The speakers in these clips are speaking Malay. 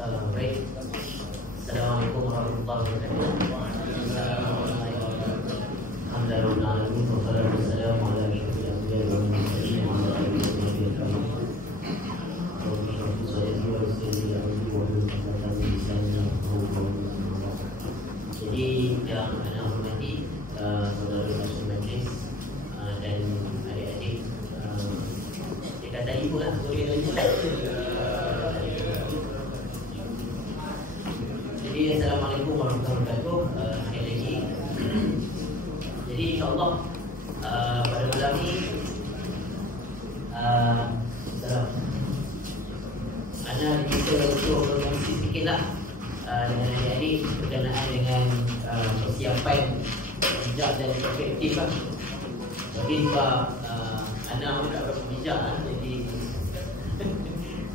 Baik. Assalamualaikum warahmatullahi wabarakatuh. Alhamdulillah, wassalamu ala asyrafil anbiya'i wal mursalin wa ala alihi wa sahbihi. Jadi yang anda hormati saudara Masuk Majlis dan adik-adik, dia kata ibu lah, boleh tunjuk. Jadi assalamualaikum warahmatullahi wabarakatuh. Sekali lagi. Jadi insyaAllah pada malam ni Ana kita untuk berkongsi sedikit lah dengan adik-adik berkenaan dengan persiapan bijak dan efektif lah. Tapi sebab Ana pun tak berapa bijak lah, jadi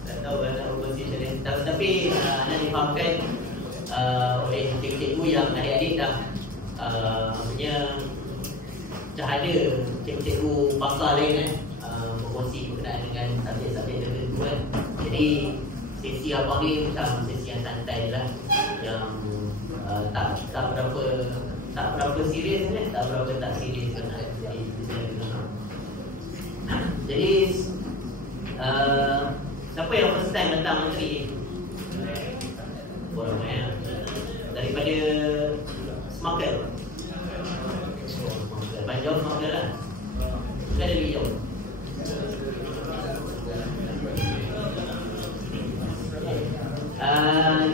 tak tahu Ana berkongsi macam mana. Tapi Ana difahamkan oleh cikgu-cikgu yang adik-adik dah dah ada cikgu-cikgu pakar lain berkongsi berkenaan dengan subjek-subjek tertentu kan. Jadi sesi abang ni macam sesi yang santai lah, yang tak berapa serius kan, tak berapa tak serius kan. Jadi siapa yang first time datang menteri? Orang ya. Daripada Smarkel. Panjang Smarkel lah. Bukan dari jauh.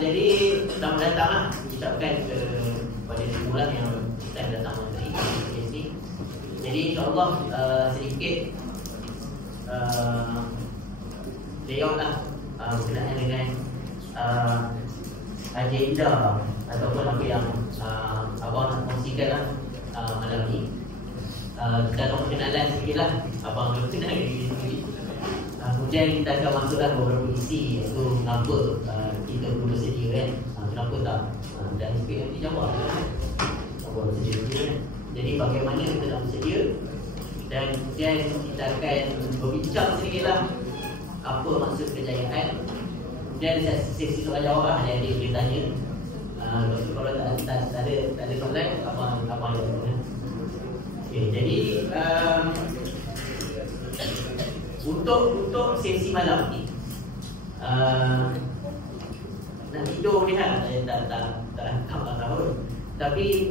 Jadi selamat datang lah, ucapkan kepada semua yang saya datang menteri sini. Jadi insyaAllah sedikit layout lah berkenaan dengan agenda ataupun apa yang abang nak kongsikan lah malam ni. Kita akan perkenalan sedikit lah, abang belum kenal diri sendiri. Kemudian kita akan masuklah beberapa isi, iaitu mengapa kita perlu sedia kan, kenapa tak, dan sikit nanti jawab apa bersedia kan. Jadi bagaimana kita nak bersedia, dan kemudian kita akan berbincang sedikit lah apa maksud kejayaan. Dan sesi soal jawab lah, ada adik boleh tanya. Kalau tak ada soalan, apa yang ada. Okay, jadi untuk sesi malam ni nak tidur ni kan, tak tahu. Tapi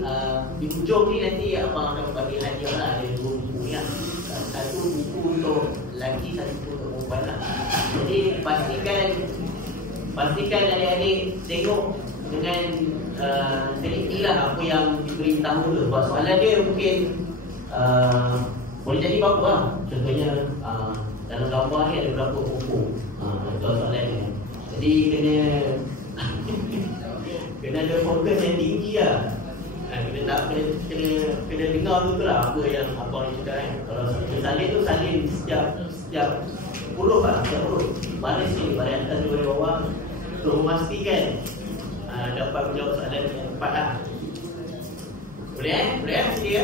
di hujung ni nanti abang akan bagi hadiah lah, ada 2 buku ni lah. Satu buku untuk lelaki, satu buku untuk perempuan lah. Jadi pastikan adik-adik tengok dengan teliti lah apa yang diberitahu tu. Sebab soalan dia mungkin boleh jadi apa-apa lah. Contohnya dalam gambar ni ada berapa pokok, soalan ni. Jadi kena ada fokus yang tinggi lah. Kena dengar tu lah apa yang abang ni cakap kan. Kalau salin tu salin setiap huruf lah, setiap huruf baris ni, baris atas dua bawah, untuk memastikan dapat menjawab soalan yang tepat lah. Boleh mesti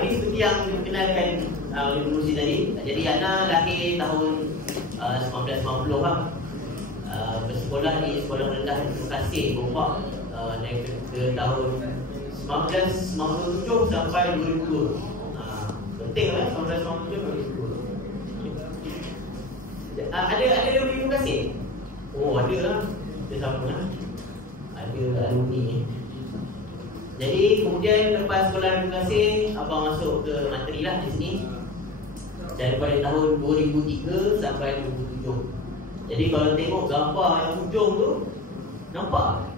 ini seperti yang dikenalkan oleh Murusi tadi. Jadi Ana lahir tahun 1990 lah. Bersekolah di Sekolah Rendah Kasih, Gombak, dari tahun 1997 sampai 2002. Penting lah 1997 2002. Ada terima kasih. Oh, ada lah. Dia sama lah. Ada alumni. Jadi kemudian lepas sekolah terima kasih, abang masuk ke Mantri lah di sini. Daripada tahun 2003 sampai 2007. Jadi kalau tengok gambar yang hujung tu, nampak?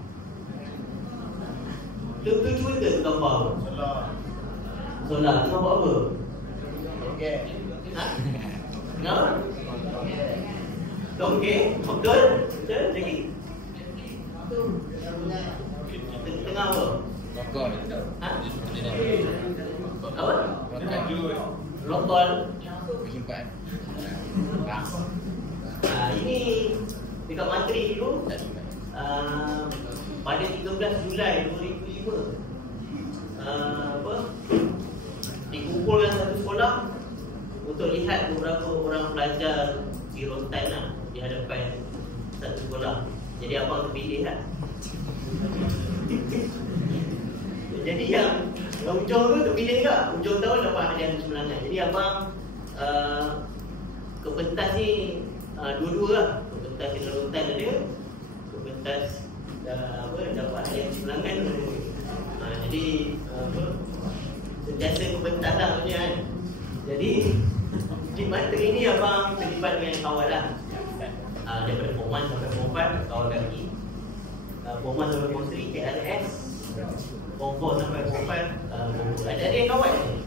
Cuba ke gambar tu? Solar. Tu nampak apa? Okey. Ha? Kenapa? Okey. Betul? Betul? Lagi? Tengah apa? Ha? Apa? Rokol. Ini dekat Mantri dulu, pada 13 Julai 2005, dikumpulkan satu sekolah untuk lihat beberapa orang pelajar zero time lah di hadapan satu sekolah. Jadi abang terpilih lah. Jadi yang hujung tu terpilih juga. Hujung tahun dapat hadiah kemenangan. Jadi abang ke pentas ni dua-dua lah. Ke pentas kejurutan ada, ke pentas dapat hadiah kemenangan. Jadi sentiasa ke pentas lah punya kan. Jadi di materi ni abang terlibat dengan kawan lah. Daripada Form 1 sampai Form 4 kawan kaki, Form 1 sampai Form 3 KRS, Form 4 sampai Form 4 ada yang kawan ni?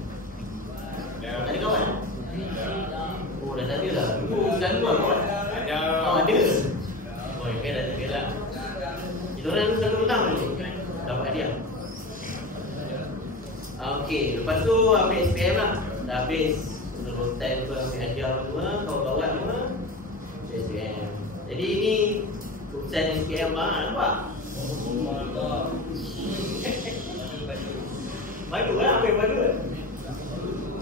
Ada kawan? Oh dah tak ada lah. Dah luar kawan? Ada. Oh okay, dah tak ada lah. Jadi orang tu selalu petang ni dapat hadiah. Okey, lepas tu ambil SPM lah. Dah habis time tu ambil hadiah semua, kawan-kawan semua SPM. Jadi ini keputusan SPM lah, nampak? Badu lah, ambil badu lah.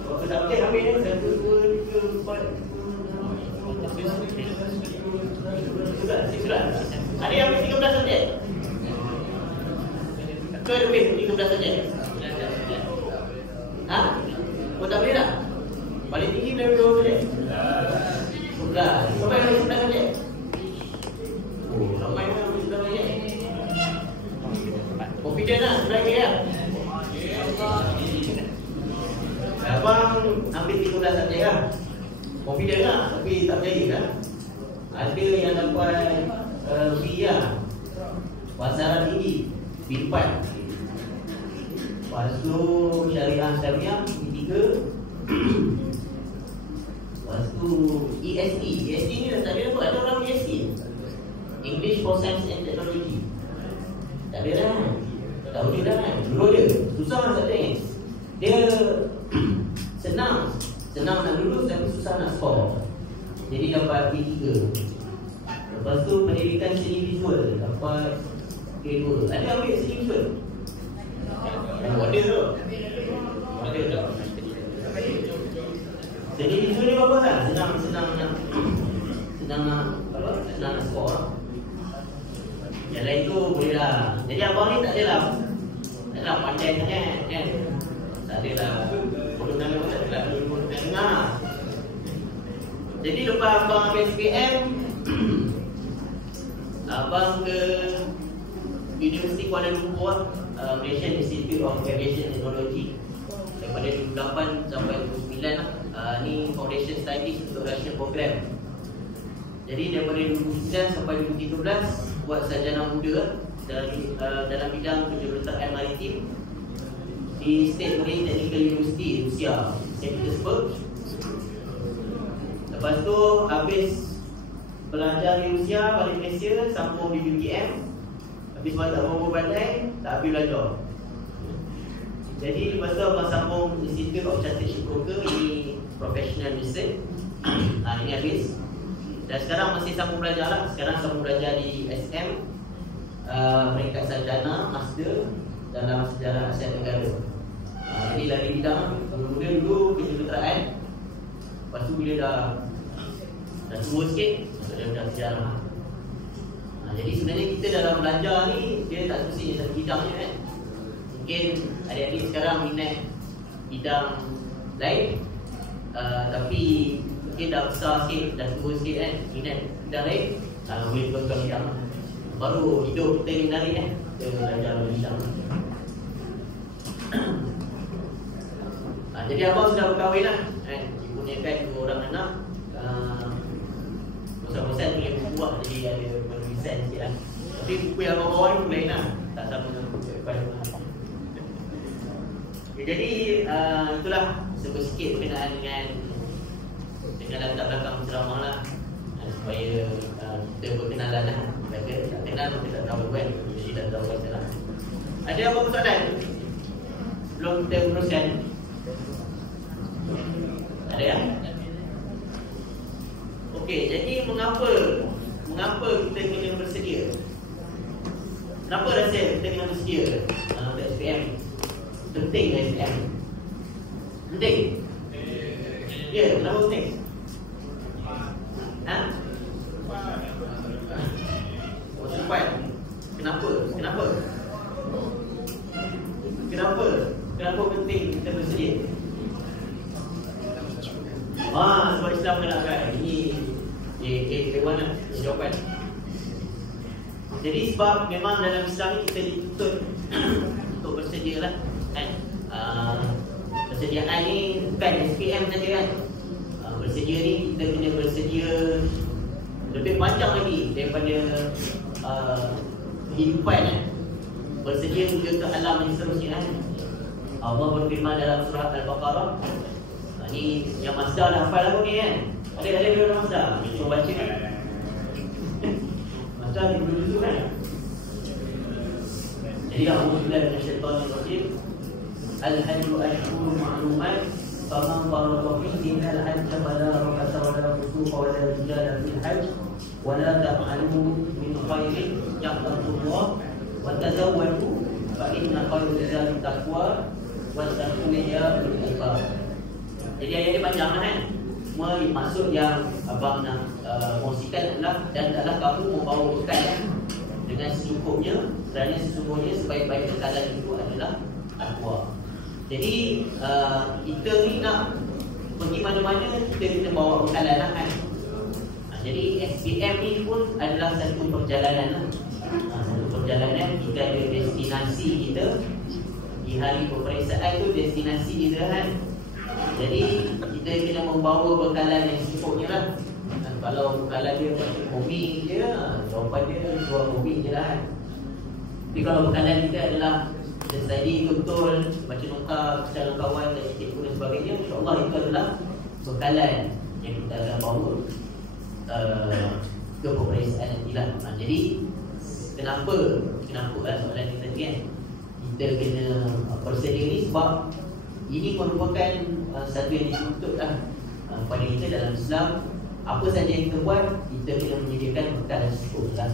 Kalau tak boleh ambil ni 1, 2, 3, 4 surat. Ada yang ambil 13 subjek? Ke lebih 13 subjek? Ha? Kau tak boleh tak? Paling tinggi dari 2 subjek? Sudah. Sampai ambil 9 subjek? Oh, ramai lah ambil 9 subjek. Confident lah, sebenarnya lah. Abang ambil 13 subjek lah. Confident lah, tapi tak berjaya kan. Ada yang dapat B lah, pasaran tinggi B4. Lepas tu syariah B3. Lepas tu EST ni dah tak ada apa. Ada orang EST, English for Science and Technology. Tak ada dah kan? Tak boleh dah kan? Dulu dia susah nak tengok. Dia senang nak lulus tapi susah nak skor. Jadi dapat B3. Lepas tu pendidikan seni visual dapat K2. Ada ambil seni visual? Ada tu. Seni visual ni bagus lah. Senang nak skor. Yang lain tu boleh lah. Jadi abang ni tak adalah pandai sangat kan. Tak adalah perundangan pun tak adalah dengar. Jadi lepas abang ambil SPM, abang ke Universiti Kuala Lumpur, Malaysian Institute of Aviation Technology. Daripada 2008 sampai 2009 lah. Ni Foundation Studies untuk Russian Program. Jadi daripada 2009 sampai 2013 buat sarjana muda dalam bidang kejuruteraan maritim di State Marine Technical University Rusia, St. Petersburg. Lepas tu habis belajar di Rusia, balik Malaysia, sambung di UKM. Habis balik tak berapa pandai, tak habis belajar. Jadi lepas tu abang sambung Institute of Chartered Shipbroker, ini Professional Research. Ini habis. Dan sekarang masih sambung belajar lah. Sekarang sambung belajar di SM, peringkat sarjana, master dalam sejarah Asia Tenggara. Jadi dari bidang dulu kejuruteraan. Lepas tu bila dah tua sikit, masuk dalam bidang sejarah. Jadi sebenarnya kita dalam belajar ni, dia tak mesti satu bidang je kan. Mungkin adik-adik sekarang minat bidang lain, tapi mungkin dah besar sikit, dah tua sikit kan, minat bidang lain, boleh tukar bidang. Baru hidup kita ni menarik kan, kita belajar bidang. Jadi abang sudah berkahwin lah kan, dikurniakan 2 orang anak. Bosan-bosan boleh buku lah, jadi ada penulisan sikit lah. Tapi buku yang abang bawa ni lain lah, tak sama dengan buku depan rumah. Jadi itulah sikit berkenaan dengan latar belakang ceramah lah, supaya kita berkenalan lah. Kita tak kenal, kita tak tahu kan, jadi tak tahu kan lah. Ada apa soalan sebelum kita teruskan? Ada ya? Okey, jadi mengapa kita kena bersedia? Kenapa rasa kita kena bersedia untuk SPM? Penting ke SPM? Penting? Ya, kenapa penting? Ha? Oh, sempat. Kenapa? Kenapa? Kenapa? Kenapa penting kita bersedia? Sebab Islam mengenalkan. Ini mana jawapan. Jadi sebab memang dalam Islam ni kita dituntut untuk bersedia lah kan. Persediaan ni bukan SPM saja kan. Bersedia ni kita kena bersedia lebih panjang lagi daripada kehidupan kan. Bersedia juga ke alam yang seterusnya kan. Allah berfirman dalam surah Al-Baqarah. Ni yang Mazda dah hafal lagu ni kan. Ada dua Mazda. Cuba baca kan. Mazda ni dulu kan. Jadi Alhamdulillah dengan syaitan yang rajim. Al-hajru ashhurun ma'lumat. Faman farada fihinna al-hajja fala rafasa wala fusuqa wala jidala fil hajj wala taf'alu min khairin ya'lamuhu wa tazawwadu fa inna khairal zadi taqwa wa taqwa bil albab. Jadi ayat dia panjang kan. Cuma maksud yang abang nak kongsikan adalah dan adalah kamu membawa bekal dengan secukupnya, kerana sesungguhnya sebaik-baik bekalan itu adalah takwa. Jadi kita ni nak pergi mana-mana kita kena bawa bekalan lah kan. Jadi SPM ni pun adalah satu perjalanan lah. Satu perjalanan kita ada destinasi kita. Di hari peperiksaan tu destinasi kita kan. Jadi kita kena membawa bekalan yang secukupnya lah. Kalau bekalan dia macam komik je, jawapan dia dua komik je lah kan. Tapi kalau bekalan kita adalah kita study betul, baca nota secara kawan dan cikgu dan sebagainya, insyaAllah itu adalah bekalan yang kita akan bawa ke peperiksaan nanti lah. Jadi kenapa lah soalan kita tadi kan, kita kena bersedia ni sebab ini merupakan satu yang dituntut lah pada kita dalam Islam. Apa saja yang kita buat, kita kena menyediakan bekalan cukup lah.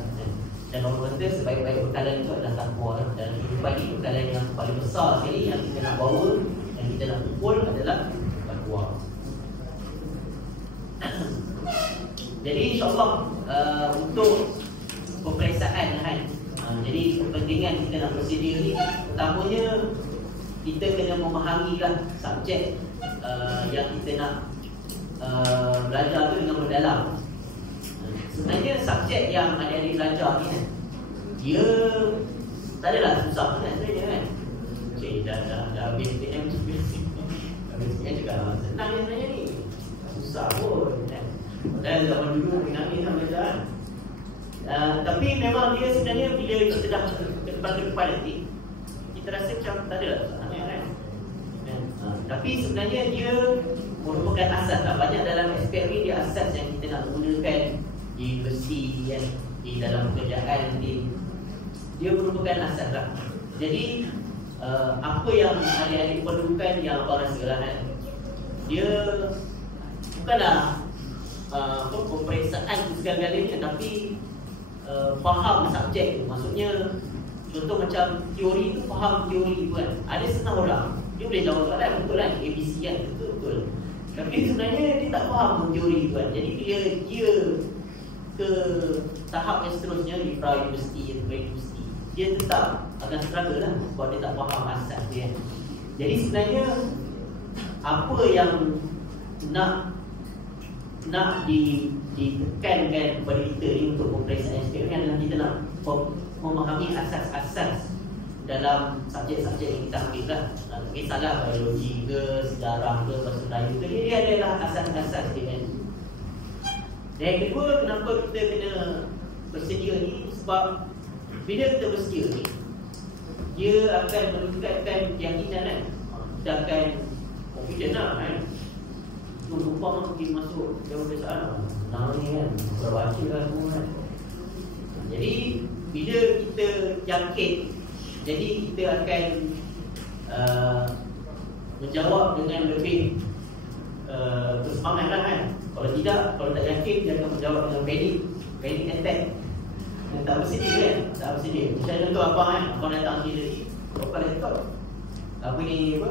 Dan orang kata sebaik-baik bekalan itu adalah takwa. Dan kehidupan ini bekalan yang paling besar sekali yang kita nak bawa, yang kita nak kumpul adalah takwa. Jadi insyaAllah untuk peperiksaan kan, jadi kepentingan kita nak bersedia ni, pertamanya kita kena memahami lah subjek yang kita nak belajar tu dengan mendalam. Sebenarnya subjek yang adik-adik belajar ni kan, dia tak adalah susah pun sebenarnya kan. Cik dah habis PM juga senang sebenarnya ni. Susah pun kan. Dan zaman dulu menangis nak belajar kan. Tapi memang dia sebenarnya bila kita dah ke depan nanti, kita rasa macam tak adalah susahnya kan. Tapi sebenarnya dia merupakan asas lah. Banyak dalam aspek ni dia asas yang kita nak gunakan di universiti kan, di dalam pekerjaan nanti. Dia merupakan asas lah. Jadi apa yang adik-adik perlukan yang abang rasa lah kan, dia bukanlah peperiksaan segala-galanya, tapi faham subjek tu. Maksudnya contoh macam teori tu, faham teori tu kan. Ada setengah orang dia boleh jawab soalan betul kan, ABC kan, betul. Tapi sebenarnya dia tak faham teori tu kan. Jadi bila dia ke tahap yang seterusnya di pra-universiti, universiti, dia tetap akan struggle lah sebab dia tak faham asas dia. Jadi sebenarnya apa yang nak ditekankan kepada kita ni untuk peperiksaan SPM ni adalah kita nak memahami asas-asas dalam subjek-subjek yang kita ambil lah. Mungkin salah biologi ke, sejarah ke, bahasa Melayu ke, dia adalah asas-asas dia kan. Dan yang kedua, kenapa kita kena bersedia ni, sebab bila kita bersedia ni, dia akan meningkatkan keyakinan kan. Kita akan confident lah kan. Lupa pergi masuk jauh besar nah ni kan, berbaca lah semua kan. Jadi bila kita yakin, jadi kita akan menjawab dengan lebih bersemangat lah kan. Kalau tidak, kalau tak yakin, dia akan menjawab dengan panic attack. Dia tak bersedia kan, tak bersedia. Misalnya contoh abang kan, abang datang sini, buka laptop, apa ni apa,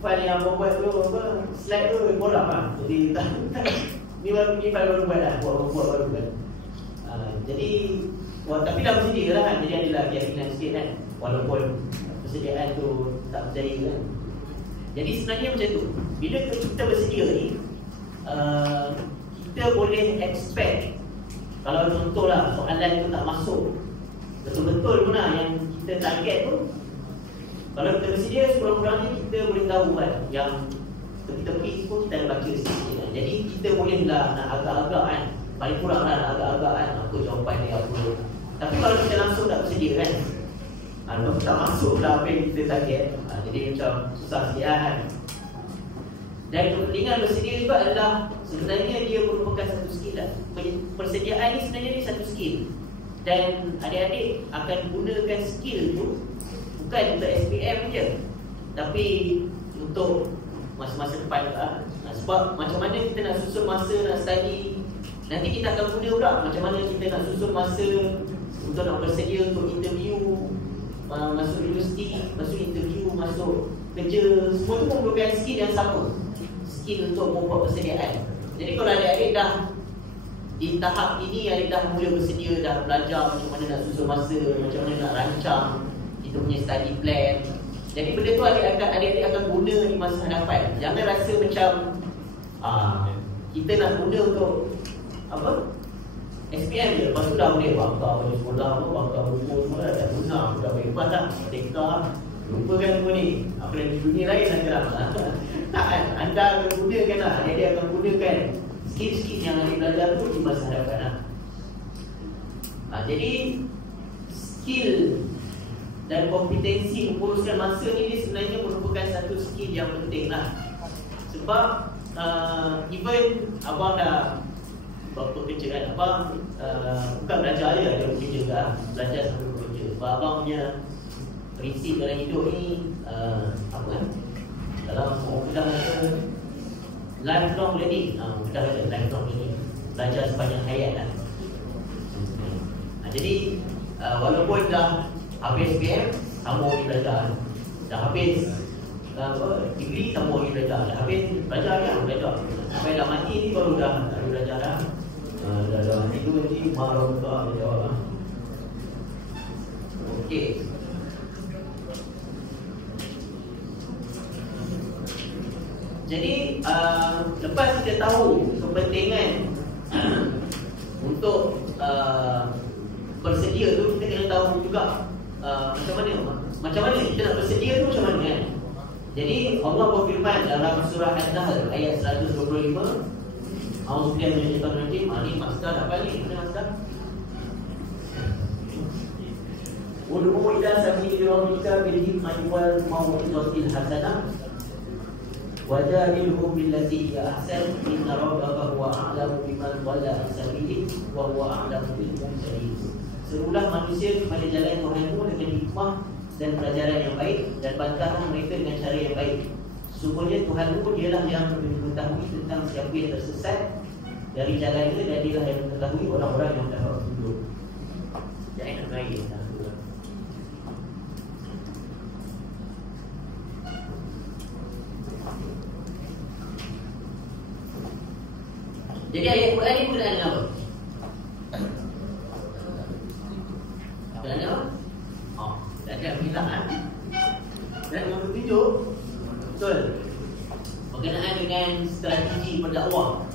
file yang abang buat tu, apa, slide tu, borak lah. Jadi tak Ni baru buat dah, buat baru kan. Jadi tapi dah bersedia lah kan. Jadi adalah keyakinan sikit kan, walaupun persediaan tu tak berjaya kan. Jadi sebenarnya macam tu. Bila kita bersedia ni, kita boleh expect, kalau contohlah soalan tu tak masuk betul-betul pun lah yang kita target tu, kalau kita bersedia sekurang-kurangnya kita boleh tahu kan, yang kita pergi pun kita dah baca sikit kan. Jadi kita boleh lah nak agak-agak kan, paling kurang lah nak agak-agak kan apa jawapan dia apa. Tapi kalau kita langsung tak bersedia kan, kalau tak masuk lah apa yang kita target, jadi macam susah sikit kan. Dan kepentingan bersedia juga adalah sebenarnya dia merupakan satu skill lah. Persediaan ni sebenarnya dia satu skill. Dan adik-adik akan gunakan skill tu bukan untuk SPM je, tapi untuk masa-masa depan juga. Sebab macam mana kita nak susun masa nak study, nanti kita akan guna pula macam mana kita nak susun masa untuk nak bersedia untuk interview, masuk universiti, masuk interview, masuk kerja. Semua tu merupakan skill yang sama, skill untuk membuat persediaan. Jadi kalau adik-adik dah di tahap ini, adik dah mula bersedia, dah belajar macam mana nak susun masa, macam mana nak rancang kita punya study plan. Jadi benda tu adik-adik akan guna di masa hadapan. Jangan rasa macam kita nak guna untuk apa? SPM je, lepas tu dah boleh bakar baju sekolah, bakar buku semua dah guna, dah bebas dah, merdeka. Lupakan semua ni. Apa yang di dunia lain saja lah. Tak kan? Anda akan gunakan lah, adik-adik akan gunakan skill-skill yang adik belajar tu di masa hadapan lah. Jadi skill dan kompetensi menguruskan masa ni sebenarnya merupakan satu skill yang penting lah. Sebab even abang dah bekerja kan, abang bukan belajar je, ada bekerja juga, belajar sambil bekerja. Sebab abang punya prinsip dalam hidup ni apa kan, dalam kita kata lifelong learning, kita kata lifelong learning, belajar sepanjang hayat lah. Jadi walaupun dah habis SPM, sambung lagi belajar. Dah habis degree, sambung lagi belajar. Dah habis belajar kan, belajar sampai dah mati ni baru dah belajar dah. Dah itu nanti baru belajar lah. Okey. Jadi lepas kita tahu kepentingan untuk bersedia tu, kita kena tahu juga macam mana kita nak bersedia tu macam mana kan. Jadi Allah berfirman dalam surah An-Nahl ayat 125, A'udzubillahi minasyaitonir rajim. Ni master apa ni? Mana master? Ud'u ila sabili rabbika bil hikmati wal mau'izatil hasanah wajadilhum billati hiya ahsan inna rabbaka huwa a'lamu biman dhalla an sabilihi wa huwa a'lamu bil muhtadin. Serulah manusia kepada jalan Tuhanmu dengan hikmah dan pelajaran yang baik, dan bantahlah mereka dengan cara yang baik. Sesungguhnya Tuhanmu dialah yang lebih mengetahui tentang siapa yang tersesat dari jalan itu, dan dialah yang mengetahui orang-orang yang dapat petunjuk. Jangan nak baik. Jadi ayat Quran ni bukan apa? Bukan apa? Tak ada pilihan. Dan menunjuk betul berkenaan dengan strategi berdakwah.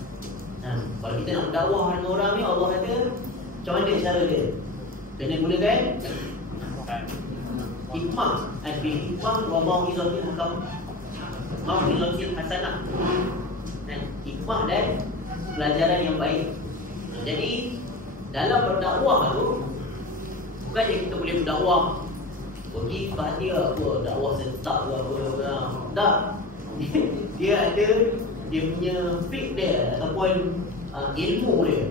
Kalau kita nak berdakwah dengan orang ni, Allah kata macam mana cara dia? Kena gunakan hikmah. Hikmah wa mau'izatil hasanah. Hikmah dan pelajaran yang baik. Jadi dalam berdakwah tu bukannya kita boleh berdakwah pergi kepada apa, dakwah serentak ke apa. Tak. Dia ada dia punya fik dia ataupun ilmu dia.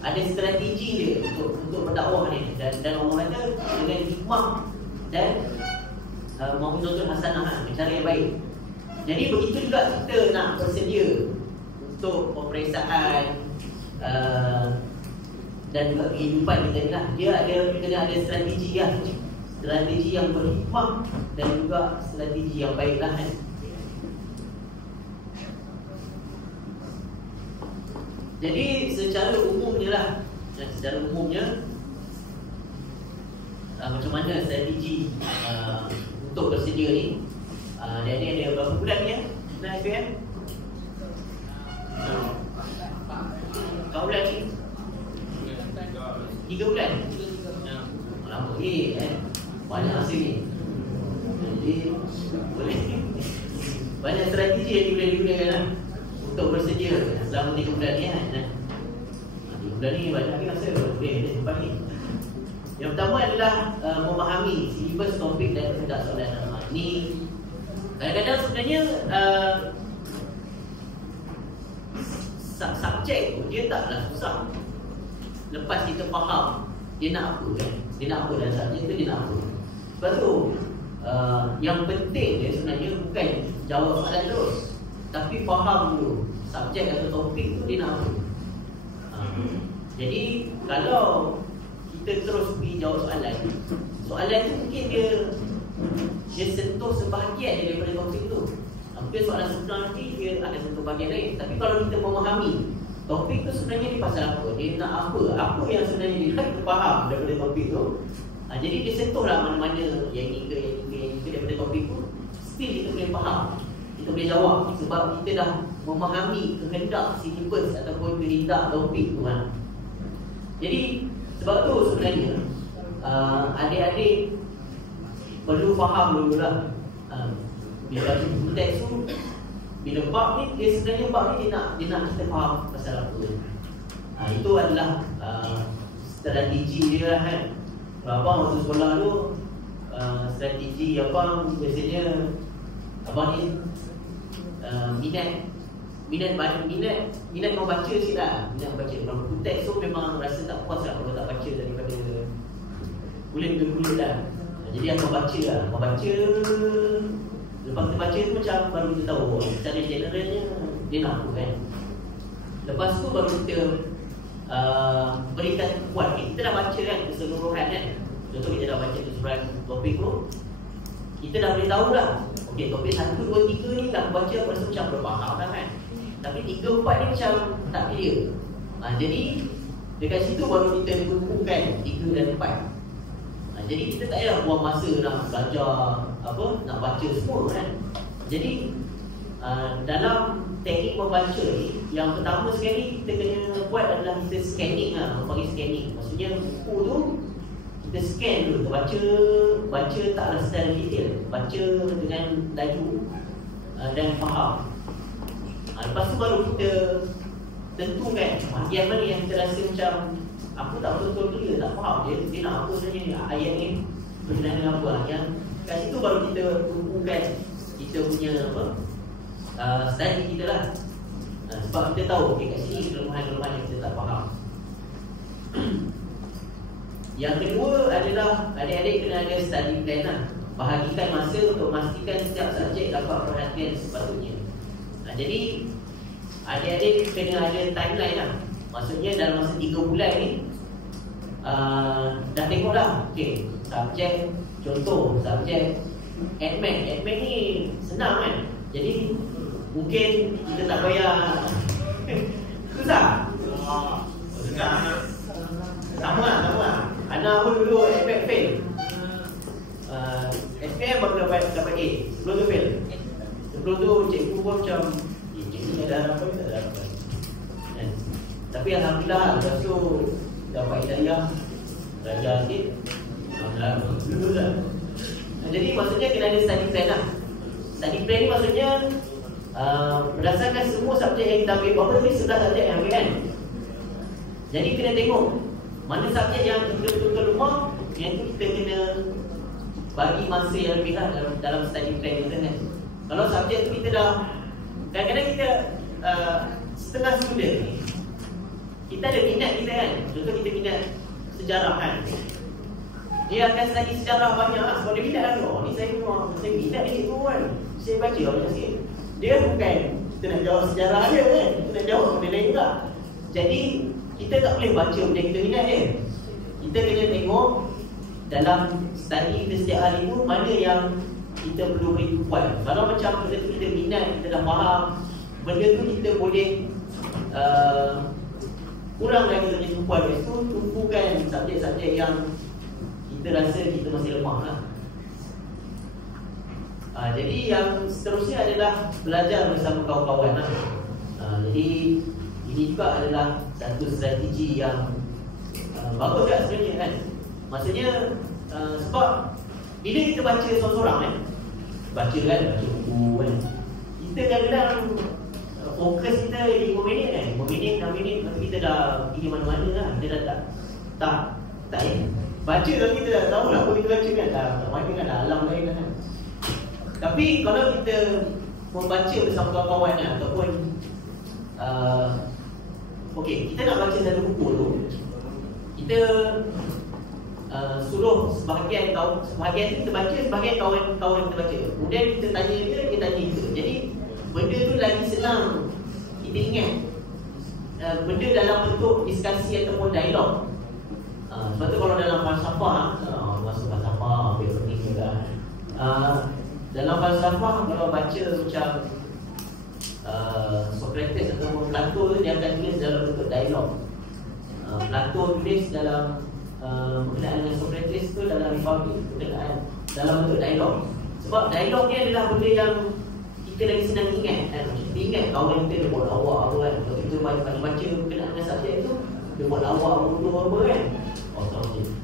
Ada strategi dia untuk berdakwah ni, dan Allah kata dengan hikmah dan mau'izatul hasanah, cara yang baik. Jadi begitu juga kita nak bersedia untuk peperiksaan dan juga kehidupan kita ni lah. Dia kena ada strategi lah, strategi yang berhikmah dan juga strategi yang baik lah kan. Jadi secara umumnya lah, macam mana strategi untuk bersedia ni. Dan ni ada berapa bulan ni ya? Nah, SPM? Berapa bulan ni? 3 bulan? Lama banyak masa ni. Jadi boleh banyak strategi yang boleh digunakan lah untuk bersedia selama 3 bulan ni kan. 3 bulan ni banyak lagi masa boleh tempat ni. Yang pertama adalah memahami silibus, topik dan kehendak soalan. Ini kadang-kadang sebenarnya subjek tu dia taklah susah. Lepas kita faham dia nak apa kan, dia nak apa dalam subjek tu, dia nak apa. Lepas tu yang penting dia sebenarnya bukan jawab soalan terus, tapi faham dulu subjek atau topik tu dia nak apa. Jadi kalau kita terus pergi jawab soalan tu mungkin dia sentuh sebahagian daripada topik tu. Mungkin soalan sebenar nanti dia akan sentuh bahagian lain. Tapi kalau kita memahami topik tu sebenarnya dia pasal apa, dia nak apa yang sebenarnya dia nak faham daripada topik tu. Jadi dia sentuhlah mana-mana yang ini ke daripada topik tu, still kita boleh faham, kita boleh jawab sebab kita dah memahami kehendak silibus ataupun kehendak topik tu kan. Jadi sebab tu sebenarnya adik-adik perlu faham dulu lah. Bila baca buku teks tu, bila bab ni, dia sebenarnya bab ni dia nak kita faham pasal apa. Itu adalah strategi dia lah kan. Abang waktu sekolah tu, strategi abang biasanya abang ni minat membaca sikit lah. Minat membaca. Kalau buku teks tu memang rasa tak puas lah kalau tak baca daripada kulit-kulit lah. Jadi abang baca lah. Abang baca, lepas kita baca tu macam baru kita tahu secara generalnya dia nak apa kan. Lepas tu baru kita berikan kuat. Kita dah baca kan keseluruhan kan. Contoh kita dah baca keseluruhan topik tu, kita dah boleh tahu lah. Okey, topik 1, 2, 3 ni dah baca aku rasa macam berfaham lah kan. Tapi 3, 4 ni macam tak clear. Jadi dekat situ baru kita kumpulkan 3 dan 4. Jadi kita tak payah buang masa nak belajar nak baca semua kan. Jadi dalam teknik membaca ni, yang pertama sekali kita kena buat adalah kita scanning lah. Panggil scanning, maksudnya buku tu kita scan dulu, kita baca taklah secara detail, baca dengan laju dan faham. Lepas tu baru kita tentukan bahagian mana yang kita rasa macam aku tak betul-betul clear, tak faham dia nak apa sebenarnya, ayat ni berkenaan dengan apa. Yang kat situ baru kita tumpukan kita punya studi kita lah. Sebab kita tahu kat sini kelemahan-kelemahan yang kita tak faham. Yang kedua adalah adik-adik kena ada study plan lah. Bahagikan masa untuk memastikan setiap subjek dapat perhatian sepatutnya. Jadi adik-adik kena ada timeline lah. Maksudnya dalam masa 3 bulan ni dah tengok dah. Okay, subjek, contoh subjek admin ni senang kan. Jadi mungkin kita tak payah susah. Sama lah. Anak pun dulu admin fail. SPM baru dapat A. Sebelum tu fail. Sebelum tu cikgu pun macam cikgu ada harapan, tak ada harapan. Tapi alhamdulillah lepas tu dapat hidayah, belajar sikit. Alhamdulillah. Jadi maksudnya kena ada study plan lah. Study plan ni maksudnya berdasarkan semua subjek yang kita ambil. Berapa ni 11 subjek yang ambil kan. Jadi kena tengok mana subjek yang kita betul-betul lemah, yang tu kita kena bagi masa yang lebih lah dalam study plan kita kan. Kalau subjek tu kita dah, kadang-kadang kita setengah student ni, kita ada minat kita kan. Contoh kita minat sejarah kan, dia akan study sejarah banyak lah. Sebab dia minat lah. Ni saya minat ni cikgu kan, saya baca banyak sikit. Dia bukan kita nak jawab sejarah dia kan, kita nak jawab benda lain juga. Jadi kita tak boleh baca benda kita minat dia. Kita kena tengok dalam study kita setiap hari tu mana yang kita perlu beri tumpuan. Kalau macam benda tu kita minat, kita dah faham, benda tu kita boleh kurang lagi kerja tumpuan itu, tumpukan subjek-subjek yang kita rasa kita masih lemah lah. Jadi yang seterusnya adalah belajar bersama kawan-kawan lah. Jadi ini juga adalah satu strategi yang bagus tak sebenarnya kan. Maksudnya sebab bila kita baca seorang-seorang kan, baca buku kan, kita kadang-kadang fokus kita 5 minit kan, 5 minit, 6 minit, lepas kita dah pergi mana-mana lah. Kita dah tak baca tapi kita dah tahu lah apa kita baca kan, dah mana kan, dah alam lain kan. Tapi kalau kita membaca bersama kawan-kawan kan, ataupun okey, kita nak baca satu buku tu, kita suruh sebahagian kita baca, sebahagian kawan-kawan kita baca. Kemudian kita tanya dia tanya kita. Jadi benda tu lagi senang kita ingat. Benda dalam bentuk diskusi ataupun dialog. Sebab tu kalau dalam falsafah, masuk falsafah, ambil penting juga. Dalam falsafah kalau baca macam Socrates ataupun Plato, dia akan tulis dalam bentuk dialog. Plato tulis dalam berkenaan dengan Socrates tu dalam Republic, berkenaan dalam bentuk dialog. Sebab dialog ni adalah benda yang kita lagi senang ingat kan. Kita ingat kawan kita dia buat lawak apa kan. Kalau kita baca berkenaan dengan subjek tu, dia buat lawak apa kan.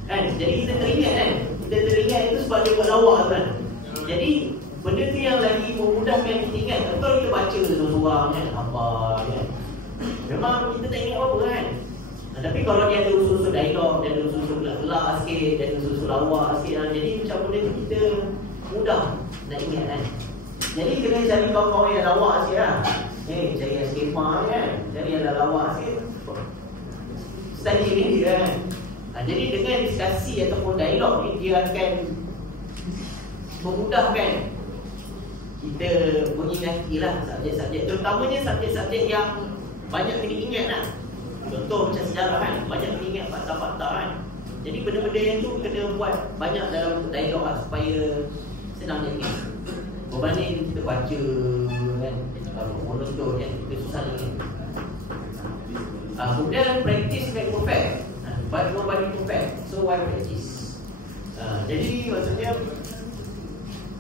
Kan? Jadi kita teringat kan. Kita teringat itu sebab dia buat lawak kan. Jadi benda tu yang lagi memudahkan kita ingat. Kalau kita baca seorang kan, apa kan, memang kita tak ingat apa kan. Tapi kalau dia ada usul-usul dialog, dia ada usul-usul gelak-gelak sikit, dia ada usul-usul lawak sikit kan. Jadi macam benda tu kita mudah nak ingat kan. Jadi kena cari kawan-kawan yang lawak sikit lah. Cari yang skema kan, cari yang lawak sikit, study ni dia kan. Jadi dengan diskusi ataupun dialog ni, dia akan memudahkan kita mengingati lah subjek-subjek, terutamanya subjek-subjek yang banyak kena ingat lah. Contoh macam sejarah kan, banyak kena ingat fakta-fakta kan. Jadi benda-benda yang tu kena buat banyak dalam dialog lah, supaya senang nak ingat. Berbanding kita baca kan, kalau monoton kan, kita susah nak ingat. Kemudian practice make perfect. But nobody perfect, so why practice? Jadi maksudnya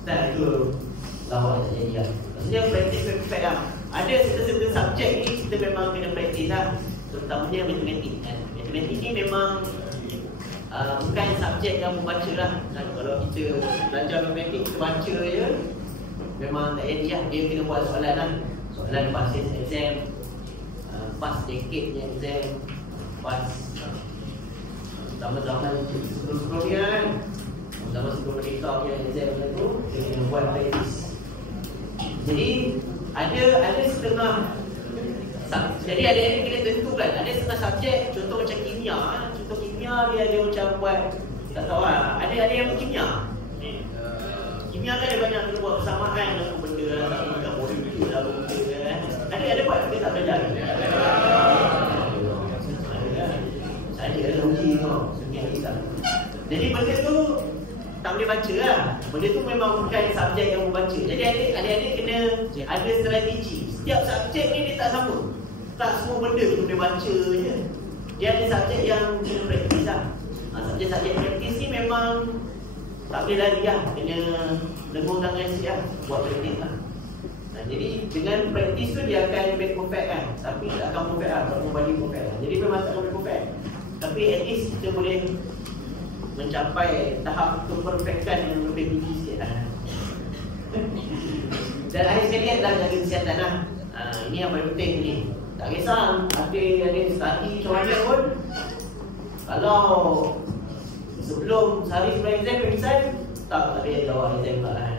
tak itu lawak tak jadi lah. Maksudnya practice make perfect lah. Ada certain subjek ni kita memang kena practice lah. Terutamanya matematik kan. Matematik ni memang bukan subjek yang membaca lah kan. Kalau kita belajar matematik, kita baca je, memang tak jadi lah. Dia kena buat soalan lah. Soalan passes exam, pas decade punya exam, pas zaman-zaman sebelum-sebelumnya kan, zaman sebelum mereka punya exam tu, dia kena buat practice. Jadi ada setengah, jadi ada kena tentukan. Ada setengah subjek, contoh macam kimia. Contoh kimia dia ada macam buat, tak tahu lah, ada yang kimia. Kimia kan ada banyak kena buat persamaan apa benda lah, tak makan molekul lah apa benda kan. Ada buat, kita tak belajar. Ada uji tu, jadi benda tu tak boleh baca lah. Benda tu memang bukan subjek yang membaca. Jadi adik-adik kena ada strategi. Setiap subjek ni dia tak sama. Tak semua benda tu boleh baca je. Dia ada subjek yang kena praktis lah. Subjek-subjek praktis ni memang tak boleh lari lah. Kena lengur tangan sikit lah, buat praktis lah. Jadi dengan praktis tu dia akan make perfect kan. Tapi tak akan perfect lah, tak membalik perfect lah. Jadi memang tak akan make perfect. Tapi at least kita boleh mencapai tahap keperfekan yang lebih tinggi sikit lah. Dan akhir sekali adalah jaga kesihatan lah. Ini yang paling penting ni. Tak kisah ada study macam mana pun, kalau sebelum sehari sebelum exam pingsan, tak ada jawab exam pula kan.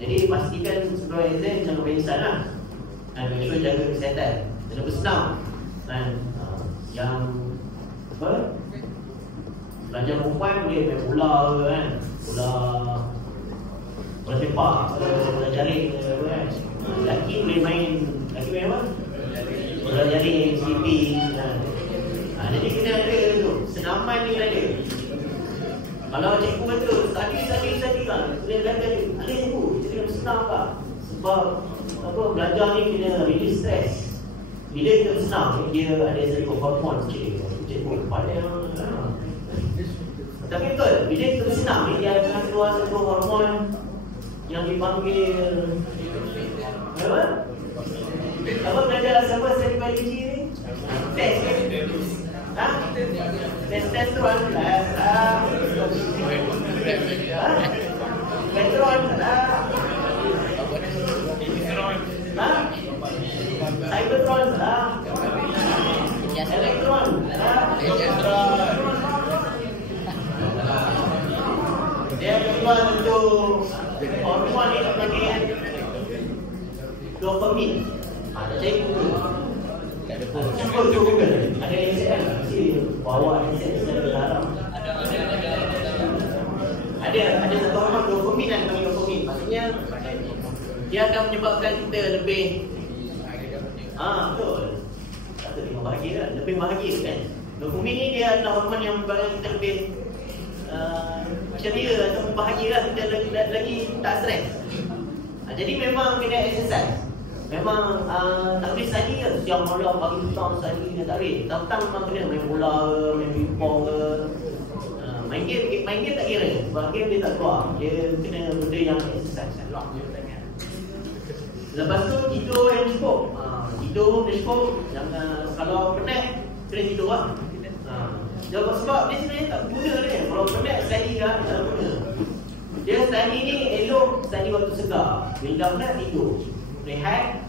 Jadi pastikan sebelum exam jangan pingsan lah. Make sure jaga kesihatan. Jangan bersenam kan. Yang apa, belajar perempuan boleh main bola ke kan, bola sepak, bola jaring ke apa kan. Lelaki boleh main apa, bola jaring, skipping kan. Jadi kena ada tu, senaman ni kena ada. Kalau cikgu kata study kan, kena kata ada cikgu, kita kena senam tak. Sebab apa, belajar ni kena release stress. bila kita bersenam ni, dia ada satu hormon cikgu kepala tapi betul, bila kita bersenam ni, dia akan keluar satu hormon yang dipanggil apa belajar siapa psikologi ni? Testosteron Petron Cybertron Elektron dia keluar untuk hormon ni panggil dopamin. Saya Google ada insight mesti bawa insight secara larang. Ada satu hormon dopamin yang panggil dopamin. Maksudnya dia akan menyebabkan kita lebih betul. Tak lebih bahagia, lebih bahagia kan. Dopamin ni dia adalah hormon yang menyebabkan kita lebih ceria atau bahagia lah, kita lagi tak stres. Jadi memang kena exercise. Memang tak boleh study ke siang malam pagi petang study dia tak boleh. Petang memang kena main bola ke, main pingpong ke. Main game tak kira. Sebab game dia tak keluar. Dia kena benda yang exercise. Lepas tu tidur yang cukup. Tidur yang cukup. Jangan kalau penat kena tidur lah. Sebab dia sebenarnya tak guna dia. Kalau penat study kan tak guna. Dia study ni elok study waktu segar. Bila dah penat tidur, rehat,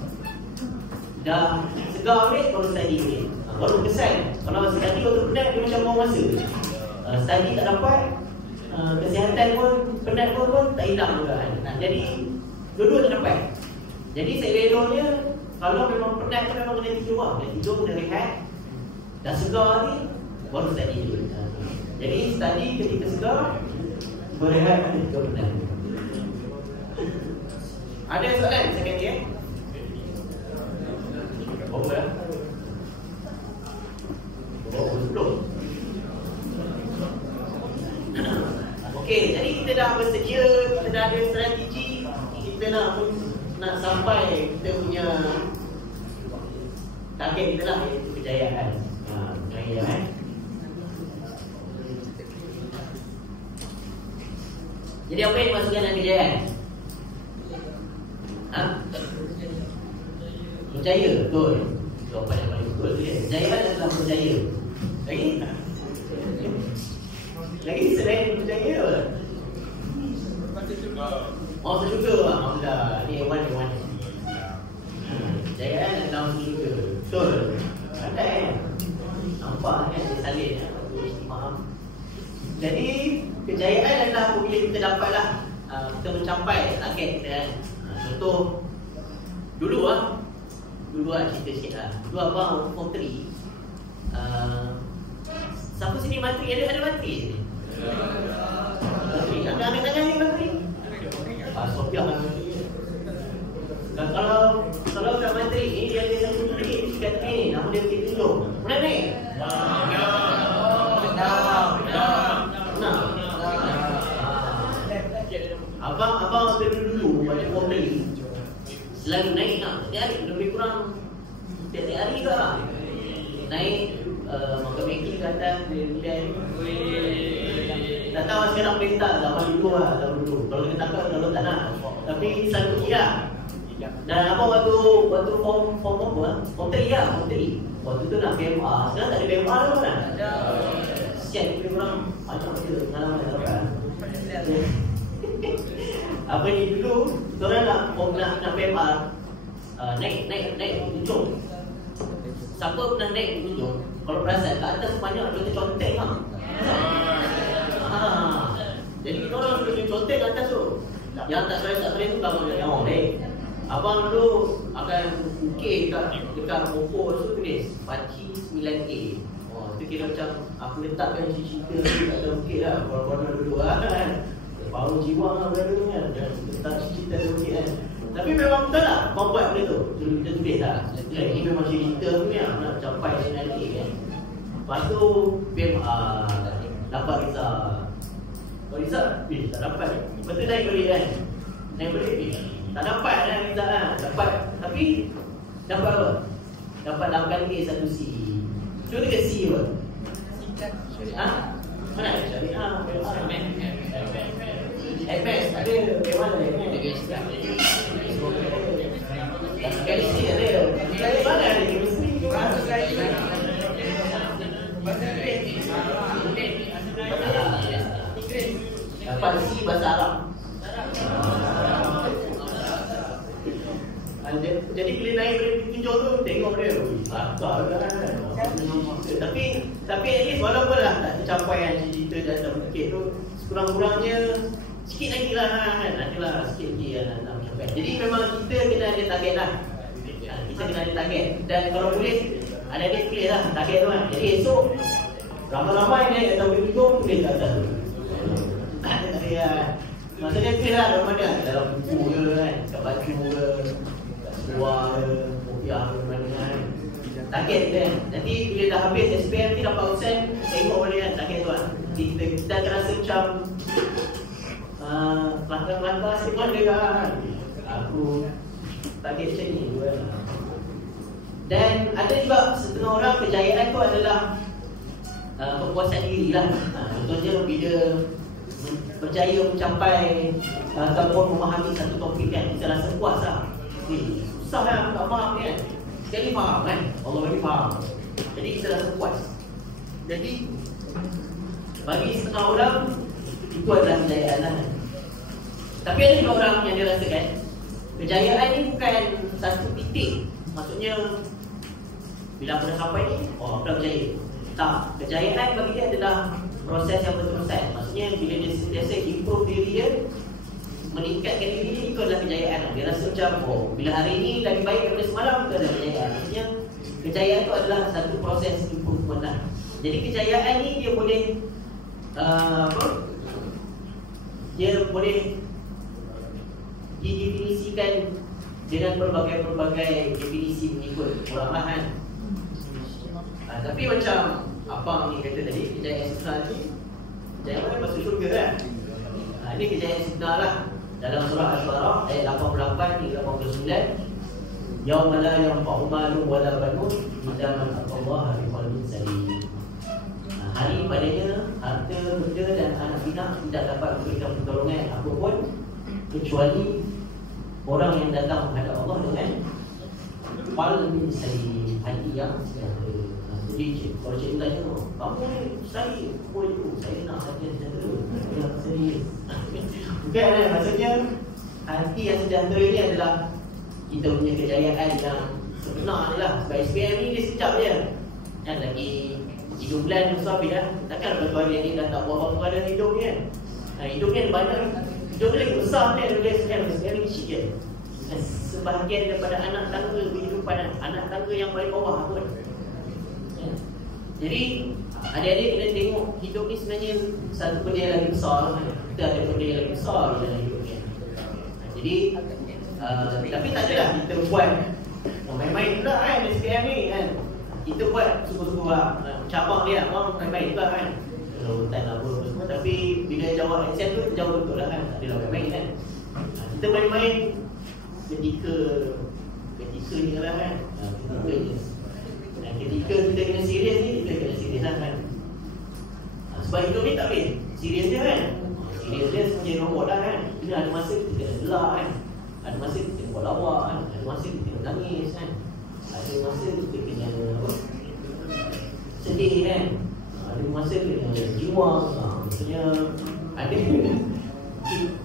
dah segar balik baru study balik. Baru kesan. Kalau study waktu penat dia macam buang masa. Study tak dapat, kesihatan pun penat pun tak hilang juga kan. Jadi dua-dua tak dapat. Jadi eloknya kalau memang penat kan memang kena tidur lah. Kena tidur, kena rehat. Dah segar ni baru study dulu. Jadi study ketika segar, berehat ketika penat. Ada soalan second ni Oh dah. Belum. Okey, jadi kita dah bersedia, kita dah ada strategi, kita nak sampai kita punya target kita lah, iaitu kejayaan. Kejayaan. Jadi apa yang dimaksudkan dengan kejayaan? Berjaya, betul. Jawapan yang paling betul dia. Kejayaan adalah berjaya. Lagi? Lagi selain berjaya apa? Masuk syurga. Alhamdulillah. Ni hewan. Kejayaan adalah masuk syurga. Betul. Pandai kan? Nampak kan dia salin. Faham? Jadi kejayaan adalah apabila kita dapatlah kita mencapai target kita kan. Contoh dulu cerita sikit lah. Dulu abang form 3. Siapa sini matrik? Ada matrik sini? Matrik. Ada ambil tangan ni matrik? Sofiah lah. Dan kalau kat matrik ni dia ada satu matrik dekat ni, nama dia Bukit Tunduk. Mana ni? Abang dulu pada form 3 selalu naik setiap hari, lebih kurang setiap hari ke lah. Naik makan Maggi ke atas, tak tahu sekarang perintah zaman dulu lah, kalau kita takut kalau tak nak, tapi selalu pergi lah. Dan abang waktu form apa? Form 3 lah, form 3. Waktu tu nak PMR, sekarang tak ada PMR tu kan? Siap, lebih kurang macam dia pengalaman tak dapat. Apa ni dulu orang nak PMR, naik ujung. Siapa pernah naik ujung? Kalau perasan kat atas banyak kita contek lah. Jadi kita orang pergi contek kat atas tu. Yang tak boleh tu kalau dia naik. Abang dulu akan ukir dekat pokok tu tulis Paci 9A. Itu kira macam aku letakkan cerita kat dalam bukit lah. Korang-korang dulu lah kan. Baru jiwa lah berada tu kan. Tak cerita dalam bukit kan. Tapi memang betul lah kau buat benda tu. Kita tulis lah. Ini memang cerita tu ni nak capai 9A kan. Lepas tu dapat result. Kalau result tak dapat. Betul naik balik kan. Naik balik tak dapat lah result lah. Dapat. Tapi dapat apa? dapat 8 A 1 C. Cuba dekat C apa? Mana ada syariah? FS ada. Yang mana ada? Chemistry ada. Dari mana ada chemistry? Dapat C bahasa Arab. Jadi bila naik tunjuk tu tengok dia. Tapi at least walaupun lah tak tercapai yang cita dalam bukit tu, sekurang-kurangnya sikit lagi lah kan. Adalah sikit lagi yang nak mencapai. Jadi memang kita kena ada target lah. Kita kena ada target. Dan kalau boleh ada clear lah target tu kan. Jadi esok ramai-ramai naik atau berhubung tulis kat atas tu. Tak ada. Maksudnya clear lah dalam buku ke kan, kat baju ke, luar kopiah mana kan. Target kan. Nanti bila dah habis SPM ni dapat urusan, tengok boleh kan target tu kan. Kita akan rasa macam langkah-langkah semua dia kan. Aku target macam ni kan. Dan ada juga setengah orang kejayaan tu adalah kepuasan diri lah. Contohnya bila berjaya mencapai ataupun memahami satu topik kan, kita rasa puas lah. Susah lah, tak faham kan. Sekali faham kan, Allah bagi faham. Jadi kita rasa puas. Jadi bagi setengah orang itu adalah kejayaan lah. Tapi ada juga orang yang dia rasakan kejayaan ni bukan satu titik. Maksudnya bila aku dah sampai ni, aku dah berjaya. Tak, kejayaan bagi dia adalah proses yang berterusan. Maksudnya bila dia sentiasa improve diri dia, meningkatkan diri dia, itu adalah kejayaan. Dia rasa macam, bila hari ni lebih baik daripada semalam, itu adalah kejayaan. Maksudnya kejayaan itu adalah satu proses improvement lah. Jadi kejayaan ni dia boleh dia boleh didefinisikan dengan berbagai-berbagai definisi mengikut orang lain. Tapi macam abang ni kata tadi, kejayaan sebenar ni kejayaan mana masuk syurga kan. Ini kejayaan sebenar lah. Dalam surah Al-Baqarah ayat 88 hingga 89, yauma la yanfa'u malun wala banun illa man atallaha biqalbin salim. Hari padanya harta, benda dan anak pinak tidak dapat memberikan pertolongan apapun kecuali orang yang datang menghadap Allah dengan qalbin salim, hati yang sejahtera. Jadi kalau cikgu tanya, kamu ni saya nak hati yang sejahtera. Serius. Bukan lah, maksudnya hati yang sejahtera ni adalah kita punya kejayaan yang sebenar ni lah. Sebab SPM ni dia sekejap je kan, lagi 3 bulan besar dah. Takkan betul dia ni dah tak buat apa-apa dalam hidup ni kan. Hidup ni banyak, hidup ni lagi besar ni daripada SPM. SPM ni kecil je. Sebahagian daripada anak tangga kehidupan, anak tangga yang paling bawah pun. Jadi adik-adik kena tengok hidup ni sebenarnya satu benda yang lagi besar. Kita ada benda yang lagi besar dalam hidup ni. Jadi tapi tak adalah kita buat main-main pula kan SPM ni kan. Kita buat suka-suka lah. Cabang dia orang main-main juga kan. Hutan apa semua. Tapi bila jawab exam tu jawab betul lah kan. Tak adalah main-main kan. Kita main-main ketika ni lah kan. Ketika kita kena serius ni, kita kena serius lah kan. Sebab hidup ni tak boleh serius dia kan. Serius dia sebagai robot lah kan. Bila ada masa kita kena gelak kan. Ada masa kita kena buat lawak kan. Ada masa kita kena nangis kan. Ada masa kita kena sedih kan. Ada masa kita kena jiwa. Maksudnya ada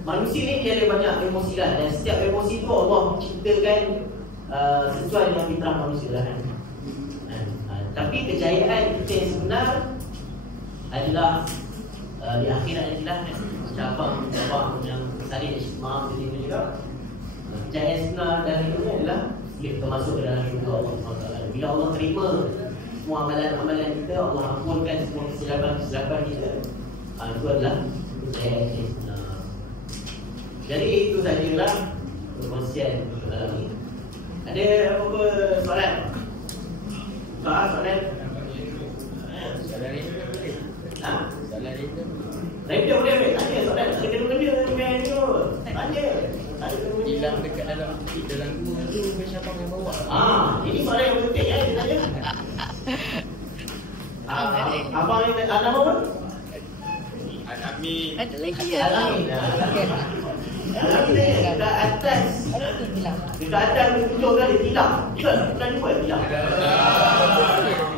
manusia ni dia ada banyak emosi lah. Dan setiap emosi tu Allah menciptakan sesuai dengan fitrah manusia lah kan. Tapi kejayaan kita yang sebenar adalah di akhirat nanti lah kan. Cabang yang tadi Ismail tadi juga. Kejayaan sebenar dalam hidup ni adalah kita masuk ke dalam syurga Allah SWT. Bila Allah terima semua amalan-amalan kita, Allah ampunkan semua kesilapan kita, itu adalah kejayaan yang sebenar. Jadi itu sajalah perkongsian ini. Ada apa-apa soalan? Soalan radio boleh tanya soalan. Ada kena-kena dengan ni tanya. Ada kena-kena hilang dekat dalam gua tu siapa yang bawa. Ini soalan yang penting Abang ni nama apa? Al-Amin. Ada lagi ya. Al-Amin. Al-Amin ni dekat atas. Dekat atas ni hujung kali tilam. Bukan buat tilam.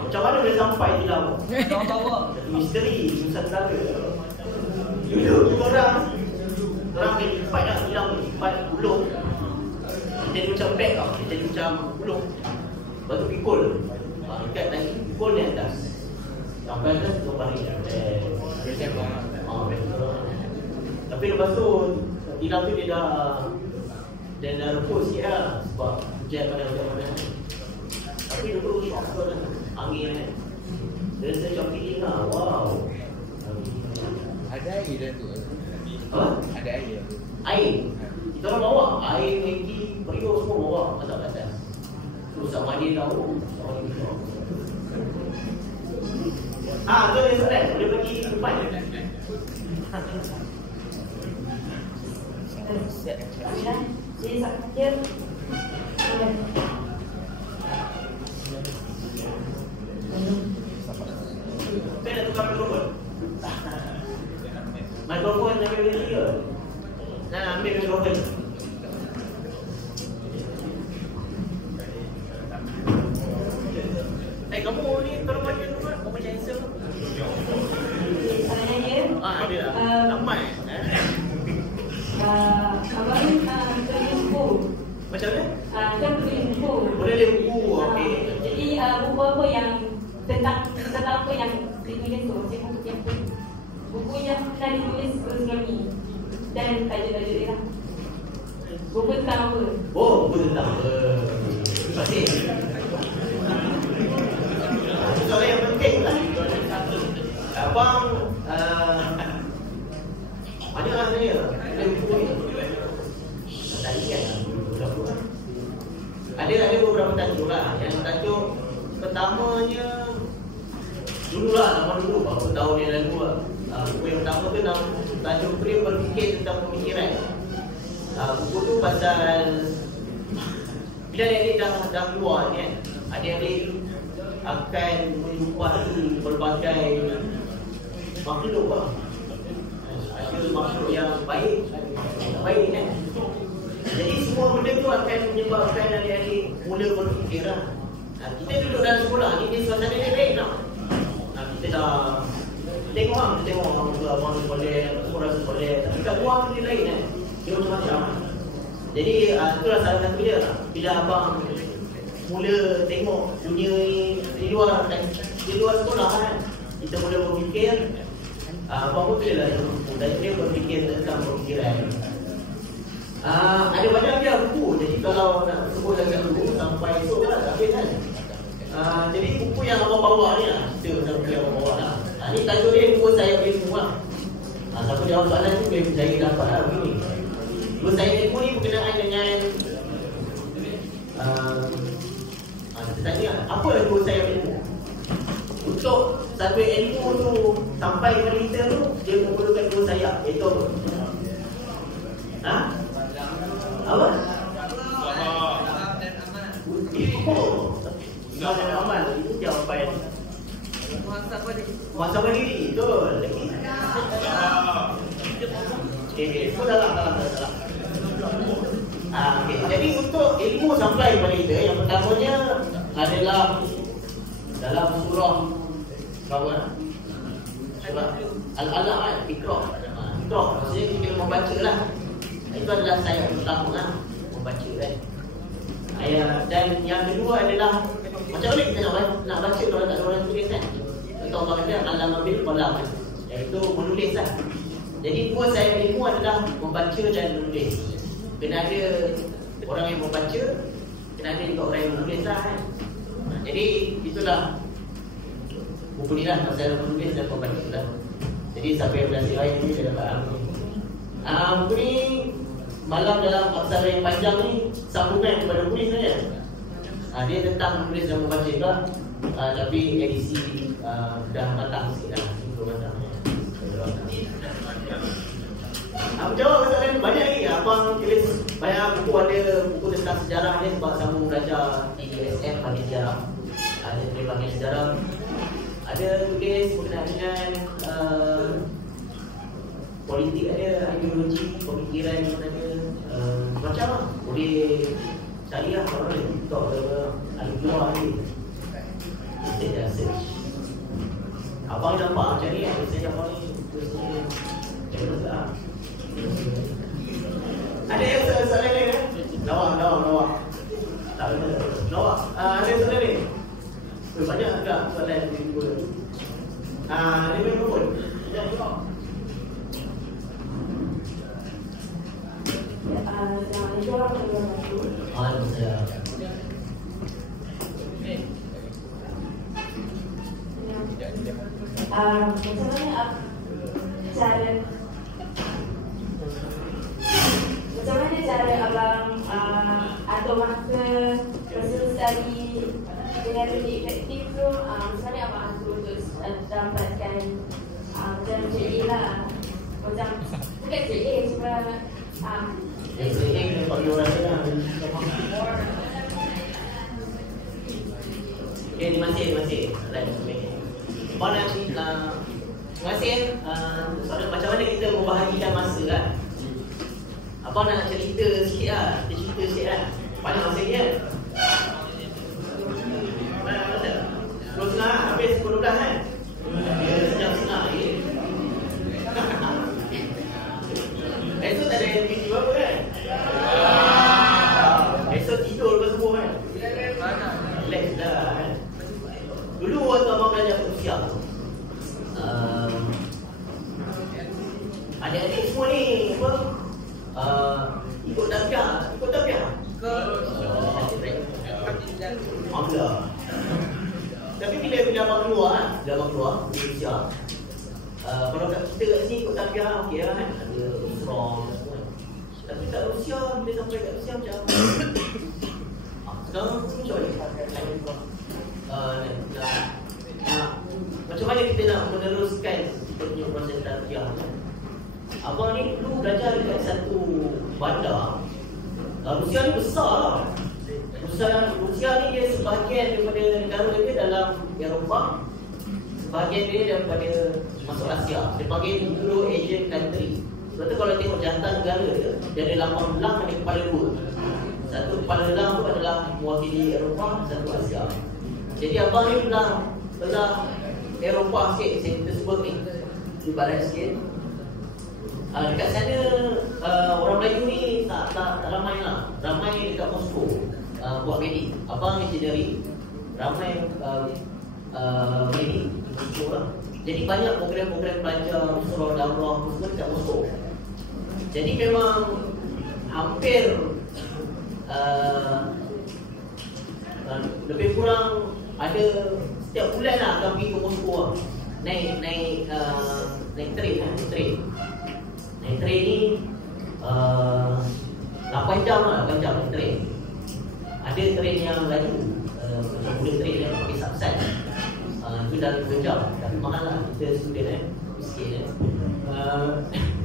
Macam mana dia sampai tilam? Bawah. Misteri susah telaga. Dulu orang main lipat dah tilam ni, lipat gulung. Jadi macam beg tau, jadi macam gulung. Lepas tu pikul. Dekat lagi pikul di atas. Sampai atas tu balik. Tapi lepas tu tilam tu dia dah rebus sikit lah. Sebab hujan pada tapi dulu shock tu kan, angin kan. Dia rasa macam feeling lah, wow. Ada air dah tu. Apa? Ada air. Air. Kita orang bawa air, Maggi, periuk semua bawa masak kat atas. Terus sama dia tahu, sama dia tahu. Tu ada soalan, boleh pergi depan. Jadi saya Saya nak tukar mikrofon. Mikrofon nak ambil dia. Nak ambil mikrofon. Kamu ni kalau macam tu kan, kamu macam handsome. Soalan dia. Ada lah. Ramai. Abang tulis buku. Macam mana? Dia tulis buku. Boleh dia buku, okey. Jadi buku apa yang tentang apa yang ditulis tu? Buku yang pernah ditulis oleh kami dan tajuk-tajuk dia lah. Buku tentang apa? Oh, buku tentang apa? Terima kasih. Soalan yang penting lah. Abang banyak lah saya ada buku ni. Tak ingat lah. Ada beberapa tajuk lah. Yang tajuk pertamanya dulu lah, nama dulu berapa tahun yang lalu lah. Buku yang pertama tu tajuk dia berfikir tentang pemikiran. Buku tu pasal bila adik-adik dah keluar ni kan, adik-adik akan menjumpai berbagai makhluk lah. Ada makhluk yang baik, tak baik kan. Jadi semua benda tu akan menyebabkan adik-adik mula berfikir lah. Kita duduk dalam sekolah ni, dia suasana dia lain lah. Kita dah tengok lah, kita tengok abang sekolah, semua rasa sekolah. Tapi kat luar tu dia lain kan. Dia macam-macam. Jadi itulah salah satu dia lah. Bila abang mula tengok dunia di luar sekolah kan, kita mula berfikir, abang pun tulis lah dia berfikir tentang pemikiran. Ada banyak dia buku, jadi kalau nak sebut dengan buku sampai esok lah tak habis kan. Jadi buku yang abang bawa ni lah, kita tentang buku yang abang bawa lah. Ni tajuk dia buku saya ilmu lah. Siapa jawab soalan tu boleh percaya dapat lah begini. Buku saya ilmu ni berkenaan dengan kita tanya apa buku saya ilmu. Untuk satu ilmu tu sampai kepada kita tu, dia memerlukan dua sayap, iaitu apa? Apa? Sabar dan amal. Itu jawapan. Muhasabah diri. Betul. Okey, itu dalam. Okey, jadi untuk ilmu sampai kepada kita, yang pertamanya adalah dalam surah surah Al-Alaq, Iqra. Maksudnya kita kena membaca lah. Itu adalah sayap pertama lah, membaca kan. Dan yang kedua adalah macam mana kita nak baca kalau tak ada orang tulis kan. Contoh Allah kata Al-Alaq bil qalam, iaitu menulis lah. Jadi dua sayap ilmu adalah membaca dan menulis. Kena ada orang yang membaca, kena ada juga orang yang menulis lah kan. Jadi itulah buku ni lah, pasal menulis dan membaca lah. Jadi siapa yang belajar lain ni dia dapat ilmu. Buku ni malam dalam aksara yang panjang ni sambungan kepada buku ni saja. Dia tentang menulis dan membaca juga, tapi edisi dah matang sikit dah, belum matang. Aku jawab soalan banyak lagi. Abang tulis banyak buku, ada buku tentang sejarah dia sebab sama belajar di USM bagi sejarah. Dia panggil sejarah. Ada tulis berkenaan dengan politik, ada ideologi, pemikiran ada macam lah. Boleh cari lah kalau ada TikTok ada keluar ni. Kita dah search. Abang nampak macam ni kan? Saya abang ni ada yang soalan ni kan? Lawak tak betul. Lawak ada soalan ni? Banyak tak soalan di dua. Dia memang pun macam mana cara abang atur masa personal study dengan lebih efektif tu? Macam mana abang atur untuk dapatkan macam CA lah, macam bukan CA cuma CA kena bagi orang lah. Okay, terima kasih. Abang nak terima kasih soalan macam mana kita membahagikan masa kan. Abang nak cerita sikit lah. Banyak masa ni kan. Banyak masa 10 setengah habis 10 kan. Sejam setengah lagi. Esok tak ada video apa kan. Esok tidur ke semua kan. Relax dah kan. Dulu waktu abang belajar usia tu, adik-adik semua ni ikut tabiat. Alhamdulillah. Tapi bila abang keluar usia, kalau kita kat sini ikut tabiat okey lah kan, ada strong semua. Tapi tak usia, bila sampai kat usia macam sekarang macam mana kita nak meneruskan kita punya proses tabiat. Abang ni dulu belajar dekat satu bandar. Rusia ni besar lah. Rusia ni dia sebahagian daripada negara dia dalam Eropah, sebahagian dia daripada masuk Asia. Dia panggil Euro-Asian country. Sebab tu kalau tengok jantan negara dia ada 8 belang, ada kepala 2. Satu kepala belang tu adalah mewakili Eropah, satu Asia. Jadi abang ni belah Eropah sikit, kita sebut ni di barat sikit. Dekat sana orang Melayu ni tak ramai lah. Ramai dekat Moskow buat medik. Abang engineering, ramai medik Moskow lah. Jadi banyak program-program belajar surau daurah semua dekat Moskow. Jadi memang hampir lebih kurang ada setiap bulan lah akan pergi ke Moskow lah. Naik train ni 8 jam lah, 8 jam naik train. Ada train yang laju, macam bullet train yang pakai subside, itu dah 2 jam. Tapi mahal lah, kita student sikit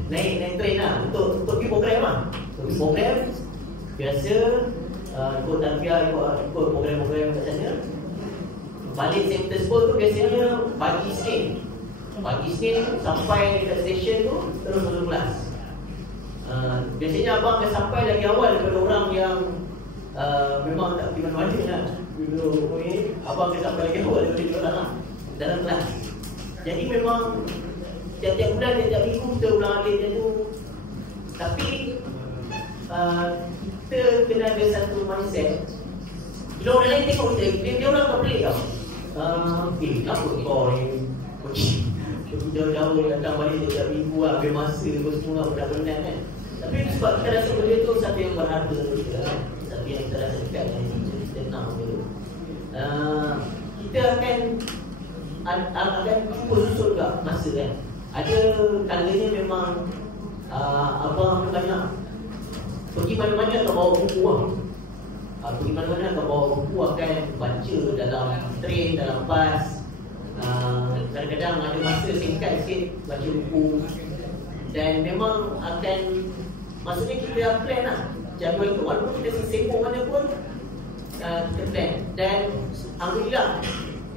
naik train lah untuk pergi program lah. Pergi program biasa, ikut tabiat, ikut program-program kat sana. Balik St. Petersburg tu biasanya pagi Senin sampai dekat stesen tu terus masuk kelas. Biasanya abang akan sampai lagi awal daripada orang yang memang tak pergi mana-mana lah. Abang akan sampai lagi awal daripada orang lah dalam kelas. Jadi memang tiap-tiap bulan, tiap minggu kita ulang alik macam tu. Tapi kita kena ada satu mindset. Bila orang lain tengok kita, dia orang tak pelik tau. Kenapa kau ni pergi jauh-jauh datang balik tiap minggu lah, ambil masa kau semua benda-benda kan. Tapi sebab kita rasa benda tu satu yang berharga kita kan, satu yang kita rasa dekat dengan kita nak dulu. Kita akan cuba susun juga masa kan. Ada kalanya memang abang banyak pergi mana-mana tak bawa buku lah. Pergi mana-mana tak bawa buku, akan baca dalam train, dalam bas. Kadang-kadang ada masa singkat sikit baca buku. Dan memang akan, maksudnya kita plan lah jadual tu, walaupun kita sibuk mana pun kita plan. Dan Alhamdulillah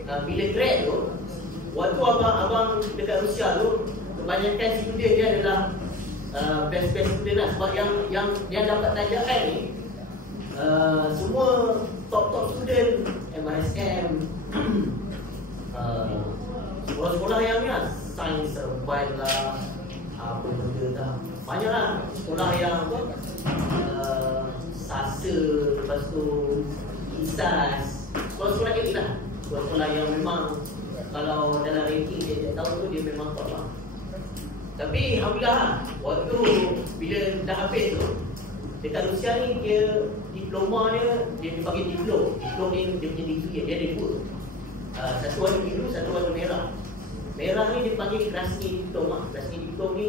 bila grad tu, waktu abang dekat Rusia tu, kebanyakan student dia adalah best student lah. Sebab yang dapat tajaan ni semua top student MRSM, sekolah-sekolah yang ni lah, sains serban lah, apa benda tak, banyak lah sekolah yang apa, Sasa, lepas tu ISAS, sekolah-sekolah ni lah, sekolah-sekolah yang memang kalau dalam ranking dia tahu tu dia memang top lah. Tapi alhamdulillah lah, waktu bila dah habis tu, dekat Rusia ni dia diploma dia panggil diplom ni, dia punya degree dia ada dua, satu warna biru, satu warna merah. Merah ni dia panggil Krasny Diploma. Krasny Diplom ni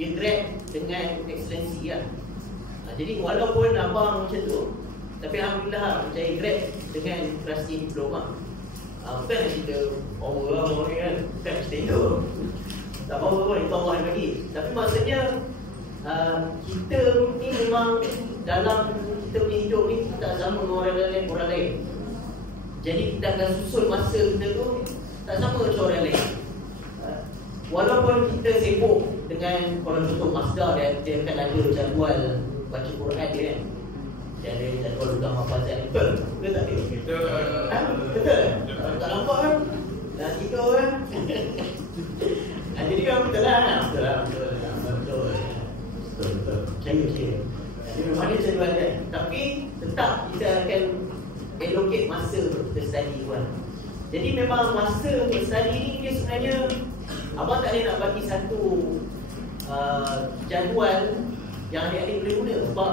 dia grade dengan excellency lah. Jadi walaupun abang macam tu, tapi alhamdulillah percaya grade dengan Krasny Diploma. Bukan nak cerita power lah orang ni kan, bukan nak cerita itu, tak power pun, itu Allah yang bagi. Tapi maksudnya kita ni memang dalam kita punya hidup ni tak sama dengan orang lain. Jadi kita akan susun masa kita tu tak sama macam orang lain. Walaupun kita sibuk dengan, kalau contoh Mazda dia akan ada jadual baca Quran dia kan, dia ada jadual pegang hafazan. Betul ke tak ada? Betul. Tak nampak kan? Dah tidur kan? Jadi kan betul lah. Betul. Percaya. Jadi memang dia jadual kan. Tapi tetap kita akan allocate masa untuk kita study kan. Jadi memang masa untuk study ni dia sebenarnya abang tak boleh nak bagi satu jadual yang adik-adik boleh guna, sebab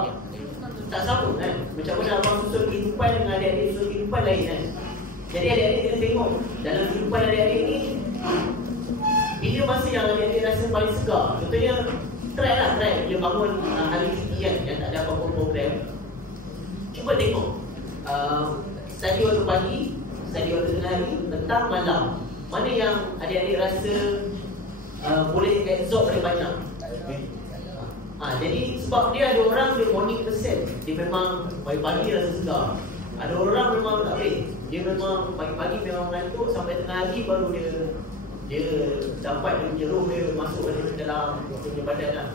tak sama kan. Macam mana abang susun kehidupan dengan adik-adik susun kehidupan lain kan. Jadi adik-adik kena tengok dalam kehidupan adik-adik ni, bila masa yang adik-adik rasa paling segar. Contohnya try dia bangun hari sekian yang tak ada apa-apa program, cuba tengok study waktu pagi, study waktu tengah hari, petang, malam, mana yang adik-adik rasa boleh absorb paling banyak. Jadi sebab dia ada orang dia morning person, dia memang pagi-pagi dia rasa segar. Ada orang memang tak boleh, dia memang pagi-pagi memang mengantuk, sampai tengah hari baru dia dapat jeruk dia masuk ke dalam punya badan lah,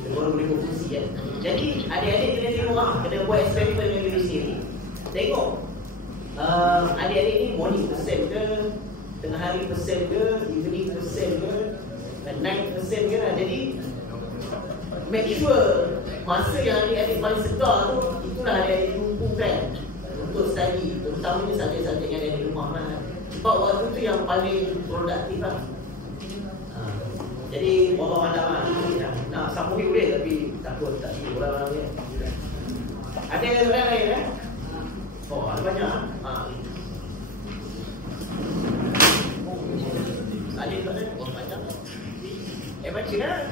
dia baru boleh berfungsi kan. Jadi adik-adik kena tengok lah, kena buat eksperimen dengan diri sendiri. Tengok adik-adik ni morning person ke, tengah hari person ke, evening person ke, night person ke. Jadi make sure masa yang adik-adik paling segar tu, itulah adik-adik tumpukan untuk study, terutamanya subjek-subjek yang ada di rumah lah. Sebab waktu tu yang paling produktif lah. Jadi orang malam lah, nak sambung ni boleh, tapi takut tak tidur orang ni. Ada orang lain kan? Oh, ada banyak. Ada banyak. Oh, macam baca lah.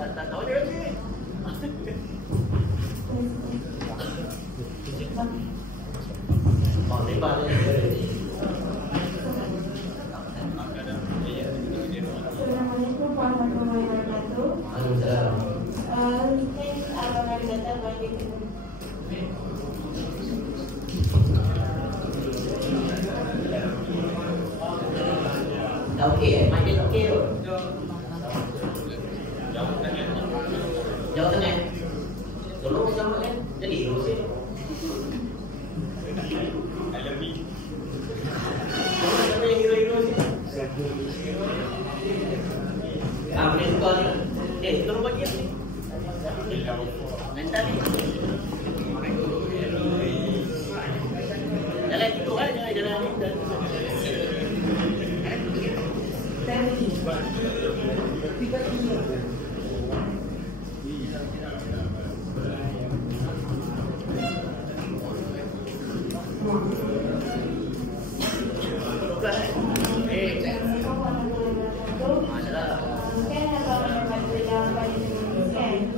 Tak tahu dia baca. Oh, lebar dia. Assalamualaikum warahmatullahi wabarakatuh. Waalaikumsalam. Mungkin abang ada kata bagi dah okey makin okey tu. Jauh tengah. Tolong sama kan? Jadi terus ni. Alami. Sama yang hero-hero ni. Boleh tukar ni. Tolong bagi ni. Mental ni. Jalan tidur kan? Jalan ni.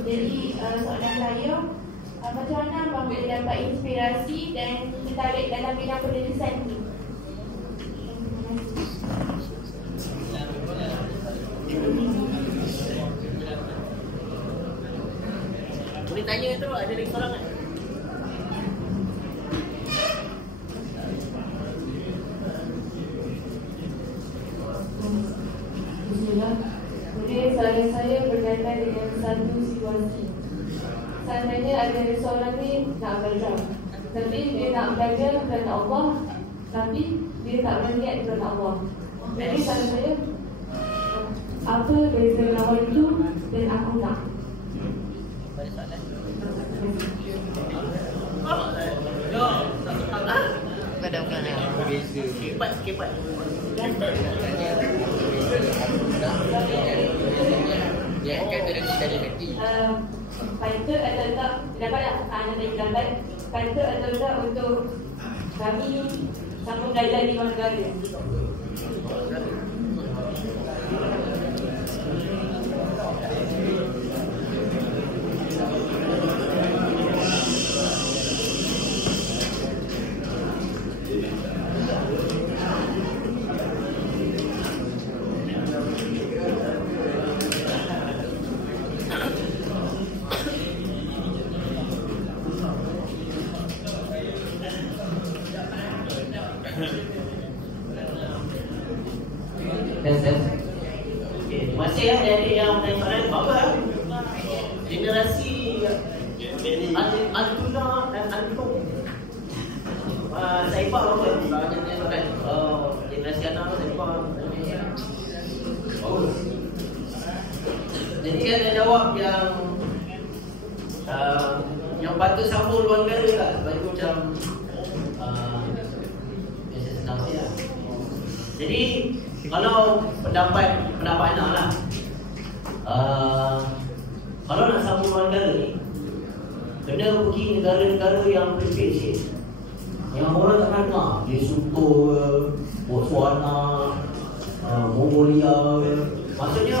Jadi soalan saya, macam mana abang boleh dapat inspirasi dan tertarik dalam bidang penulisan ni? Boleh tanya tu, ada lagi soalan kan? Bismillah. Jadi soalan saya berkaitan dengan satu situasi. Seandainya ada seorang ni nak belajar, tapi dia nak belajar kerana Allah, tapi dia tak berniat kerana Allah. Jadi soalan saya, apa beza lawan itu dan aku nak? Cepat. Ya, kan nanti. Fighter atau tak, dapat tak anda lambat? Fighter atau tak untuk kami sama belajar di luar negara? Terima kasih ya adik-adik yang bertanya soalan. Bapa generasi Antuna dan Antum Saifah berapa? Generasi anak Saifah. Jadi ada jawab yang patut sambung luar negara lah. Sebab itu macam biasa senang saya. Jadi kalau pendapat anak lah, kalau nak sambung luar negara ni, kena pergi negara-negara yang privilege, yang orang tak kenal. Lesotho, Botswana, Mongolia, maksudnya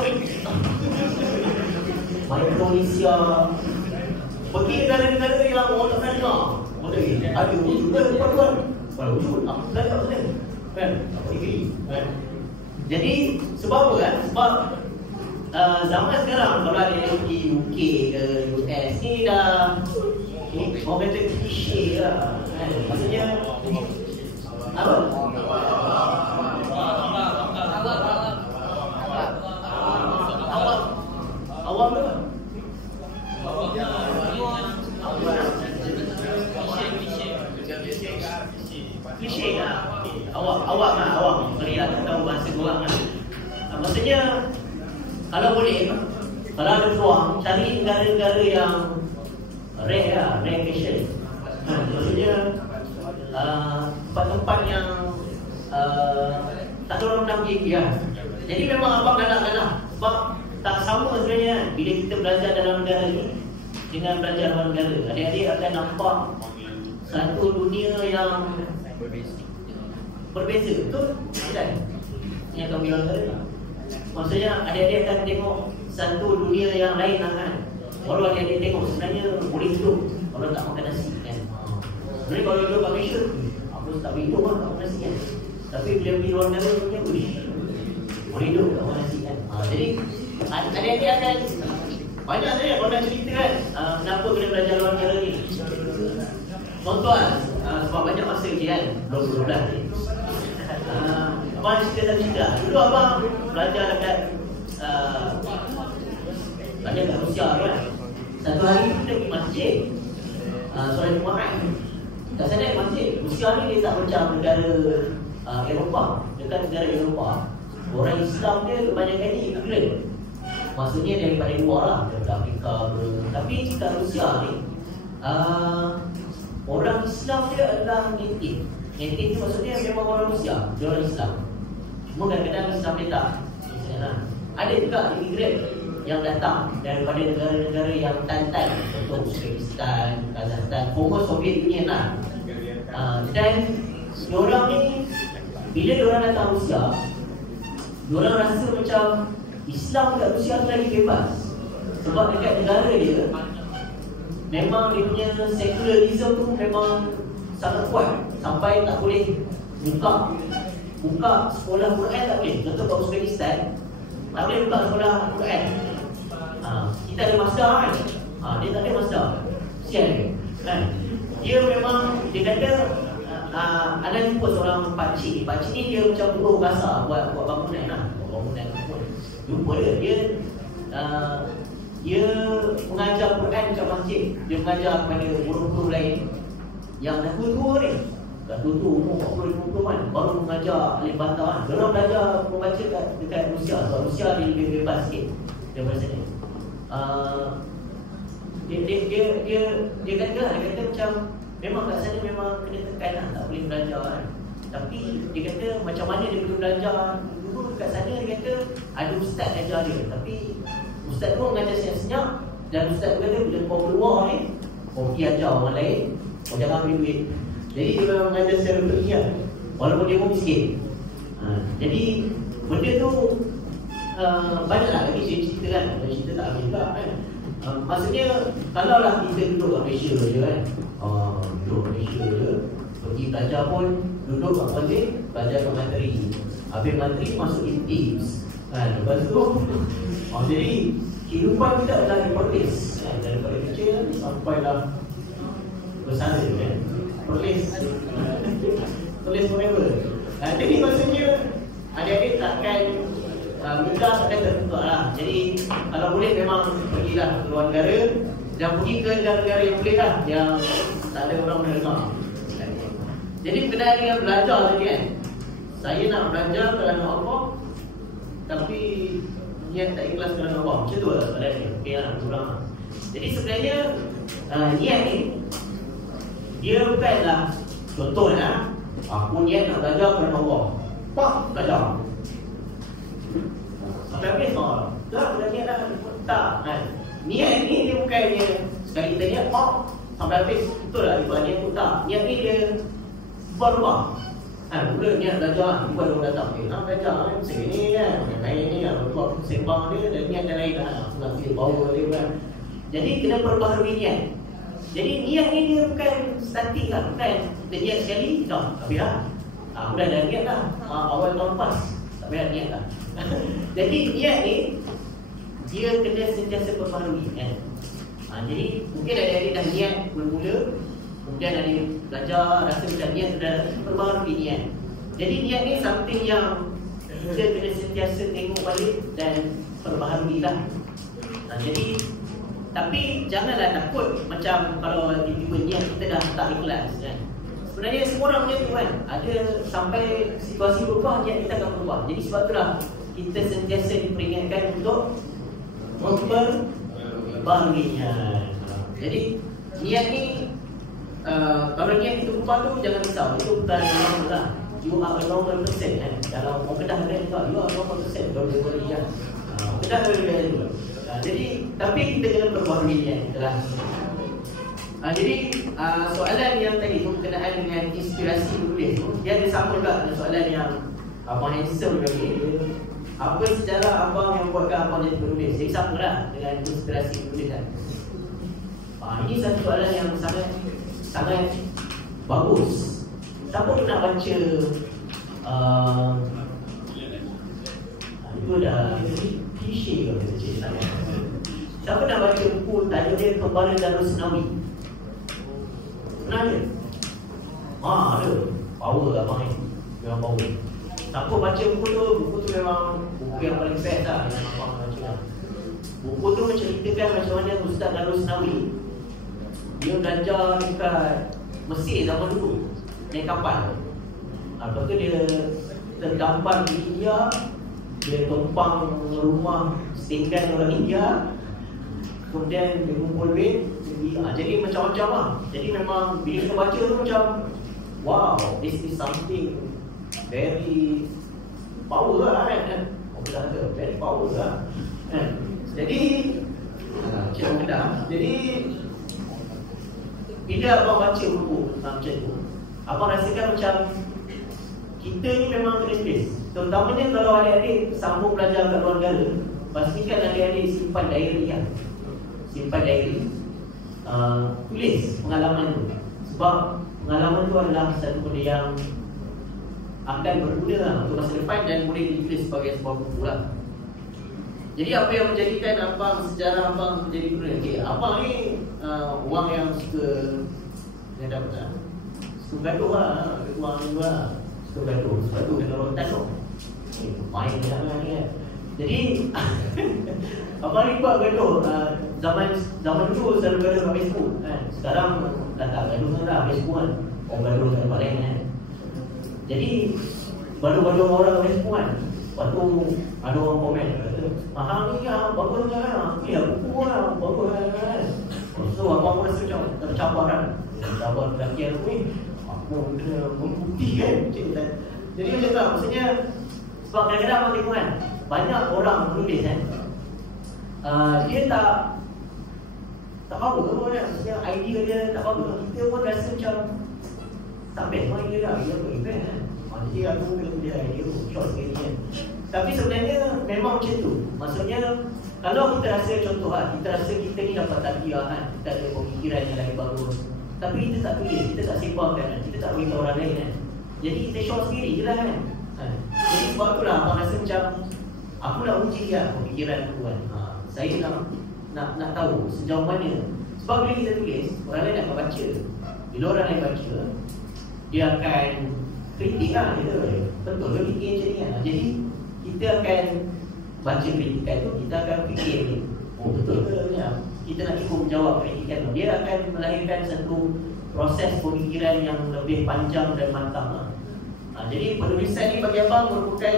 Micronesia. Pergi negara-negara yang orang tak kenal. Ada juga tuan-tuan. Kalau wujud, aku belajar tu kan? Kan? Jadi sebab apa kan? Sebab zaman sekarang kalau ada yang pergi UK ke US ni dah orang kata klise lah kan? Maksudnya apa? Awam ke? Klise lah. Awam. Sorry lah, tak tahu bahasa korang lah. Maksudnya kalau boleh, kalau ada peluang, cari negara-negara yang rare nation. Maksudnya tempat-tempat yang tak ada orang nak pergi lah. Jadi memang abang ganak-ganak. Sebab tak sama sebenarnya bila kita belajar dalam negara ni dengan belajar luar negara. Adik-adik akan nampak satu dunia yang berbeza, betul? Kan? Yang kami luar negara. Maksudnya adik-adik akan tengok satu dunia yang lain lah kan. Kalau adik-adik tengok sebenarnya boleh hidup kalau tak makan nasi kan. Sebenarnya kalau hidup kat Malaysia, aku tak boleh hidup lah tak makan nasi kan. Tapi bila pergi luar negara punya boleh hidup tak makan nasi kan. Jadi adik-adik akan banyak sebenarnya kalau nak cerita kan kenapa kena belajar luar negara ni. Tuan-tuan, sebab banyak masa je kan, belum bulan ni. Abang cerita. Dulu abang belajar dekat Rusia kan. Satu hari kita pergi masjid, solat Jumaat. Tak sadar masjid Rusia ni dia tak macam negara Eropah. Dekat negara Eropah, orang Islam dia kebanyakan ni immigrant. Maksudnya daripada luar lah, dari Afrika ke. Tapi kat Rusia ni orang Islam dia adalah native. Native ni maksudnya memang orang Rusia, dia orang Islam. Cuma kadang-kadang Islam dia tak. Ada juga imigran yang datang daripada negara-negara yang tantan, contoh Uzbekistan, Kazakhstan, former Soviet Union lah. Dan diorang ni bila diorang datang Rusia, diorang rasa macam Islam kat Rusia tu lagi bebas. Sebab dekat negara dia memang dia punya secularism tu memang sangat kuat. Sampai tak boleh buka sekolah Quran tak boleh. Contoh kat Uzbekistan tak boleh buka sekolah Quran. Kita ada masdar kan? Dia tak ada masdar. Kesian kan? Dia memang, dia kata ada jumpa seorang pakcik. Pakcik ni dia macam buruh kasar buat bangunan lah. Buat bangunan Jumpa dia mengajar Quran kat masjid. Dia mengajar kepada guru-guru lain yang dah tua-tua ni. Dah tua-tua, umur 40-50 kan, baru mengajar alif bata kan. Dia orang belajar membaca dekat Rusia. Sebab Rusia dia lebih bebas sikit daripada sini. Dia kata macam memang kat sana memang kena tekan lah, tak boleh belajar kan. Tapi dia kata macam mana dia boleh belajar. Dulu kat sana dia kata ada ustaz ajar dia. Tapi ustaz tu mengajar senyap-senyap. Dan ustaz tu kata bila kau keluar ni, kau pergi ajar orang lain, kau jangan ambil duit. Jadi dia memang mengajar secara berkhian, walaupun dia pun miskin. Jadi benda tu banyaklah lagi cerita kan. Cerita tak habis juga kan. Maksudnya kalaulah kita duduk kat Malaysia je kan, duduk Malaysia je, pergi belajar pun duduk kat masjid, belajar kat materi. Habis materi masuk tips kan. Lepas tu jadi kehidupan kita adalah Perlis kan? Daripada kecil sampailah bersama kan. Perlis forever. Jadi maksudnya adik-adik takkan minta sampai tertutup lah. Jadi kalau boleh memang pergilah ke luar negara. Dan pergi ke negara-negara yang boleh lah, yang tak ada orang mendengar. Jadi berkenaan dengan belajar tadi kan, saya nak belajar kerana Allah, tapi niat tak ikhlas kerana Allah. Macam tu lah sebenarnya. Okay lah, kurang lah. Jadi sebenarnya niat ni, dia bukanlah, contohnya aku niat nak belajar kerana Allah, belajar sampai habis tak dah niat dah. Tak kan. Niat ni dia bukannya sekali kita niat sampai habis betul lah dia niat tu. Tak, niat ni dia berubah. Mula niat belajar, tiba dia datang belajar kan, sini kan, main ni kan, buat sembang dia dan niat dan lain lah, nak feel power dia kan. Jadi kena perbaharui niat. Jadi niat ni dia bukan statik lah, bukan kita niat sekali, habis lah. Aku dah niat lah, awal tahun lepas, tak payah niat lah. Jadi niat ni dia kena sentiasa perbaharui kan. Jadi mungkin adik-adik dah niat mula-mula, kemudian ada belajar, rasa macam niat sudah perbaharui niat. Jadi niat ni something yang kita kena sentiasa tengok balik dan perbaharui lah. Jadi tapi janganlah takut macam kalau tiba-tiba niat kita dah tak ikhlas kan. Sebenarnya semua orang macam tu kan. Ada sampai situasi berubah, niat kita akan berubah. Jadi sebab itulah kita sentiasa diperingatkan untuk memperbaharuinya. Jadi niat ni kalau niat itu berubah tu jangan risau. Itu bukan normal lah. You are a normal person kan. Dalam orang Kedah ada juga, you are a normal person. Kalau dia boleh ya. Kedah ada juga. Jadi tapi kita kena perbaharui niat kita lah. Jadi soalan yang tadi berkenaan dengan inspirasi menulis tu, dia ada sama juga dengan soalan yang Abang Handsome bagi. Apa sejarah abang yang buatkan abang jadi penulis? Jadi sama lah dengan inspirasi menulis kan. Ini satu soalan yang sangat bagus. Siapa nak baca itu dah klise kalau kita cerita. Siapa nak baca buku tajuk dia Kembara Darusnawi? Pernah ada? Ada. Power abang ni. Memang power. Siapa baca buku tu memang buku yang paling best lah yang abang baca lah. Buku tu menceritakan macam mana Ustaz Darusnawi dia belajar dekat Mesir zaman dulu, naik kapal. Lepas tu dia terdampar di India, dia tumpang rumah setinggan orang India, kemudian dia kumpul duit. Jadi macam-macam lah. Jadi memang bila kita baca tu macam wow, this is something very power lah kan. Orang kata very power lah kan. Jadi macam Kedah. Jadi bila abang baca buku tentang macam tu, abang rasakan macam kita ni memang kena tulis. Terutamanya kalau adik-adik sambung belajar kat luar negara, pastikan adik-adik simpan diary lah. Simpan diary, tulis pengalaman tu. Sebab pengalaman tu adalah satu benda yang akan berguna lah untuk masa depan dan boleh ditulis sebagai sebuah buku lah. Jadi apa yang menjadikan abang, sejarah abang menjadi penulis? Okay, abang ni orang yang suka suka gaduh lah, ketua ni lah, suka gaduh. Sebab tu kena orang tanduk main jangan ni kan. Jadi abang ni buat gaduh. Zaman dulu selalu gaduh habis school kan. Sekarang dah tak gaduh dah habis school kan. Orang gaduh tak tempat lain kan. Jadi gaduh-gaduh orang habis school kan. Lepas tu ada orang komen kata, mahal ni lah, bagus lah, ni lah buku lah, bagus lah. So abang pun rasa macam tercabar kan. Tercabar perhatian aku ni, aku kena membukti kan. Jadi macam tu, maksudnya sebab kadang-kadang abang tengok kan, banyak orang menulis kan, dia tak power ke kan, maksudnya idea dia tak power. Kita pun rasa macam tak best pun idea lah, dia pun event kan. Jadi aku kena punya idea short sekali kan. Tapi sebenarnya memang macam tu. Maksudnya kalau kita rasa contoh lah, kita rasa kita ni dapat tadiah kan, kita ada pemikiran yang lain bagus, tapi kita tak tulis, kita tak sembangkan kan, kita tak beritahu orang lain kan. Jadi kita short sendiri je lah kan. Jadi sebab itulah abang rasa macam aku nak uji lah pemikiran aku kan. Saya nak tahu sejauh mana. Sebab bila kita tulis, orang lain akan baca. Bila orang lain baca, dia akan kritik lah dia. Betul ke fikir macam ni lah. Jadi kita akan baca kritikan tu, kita akan fikir ni, oh betul ke ya? Kita nak cukup menjawab kritikan tu. Dia akan melahirkan satu proses pemikiran yang lebih panjang dan matang lah. Jadi penulisan ni bagi abang merupakan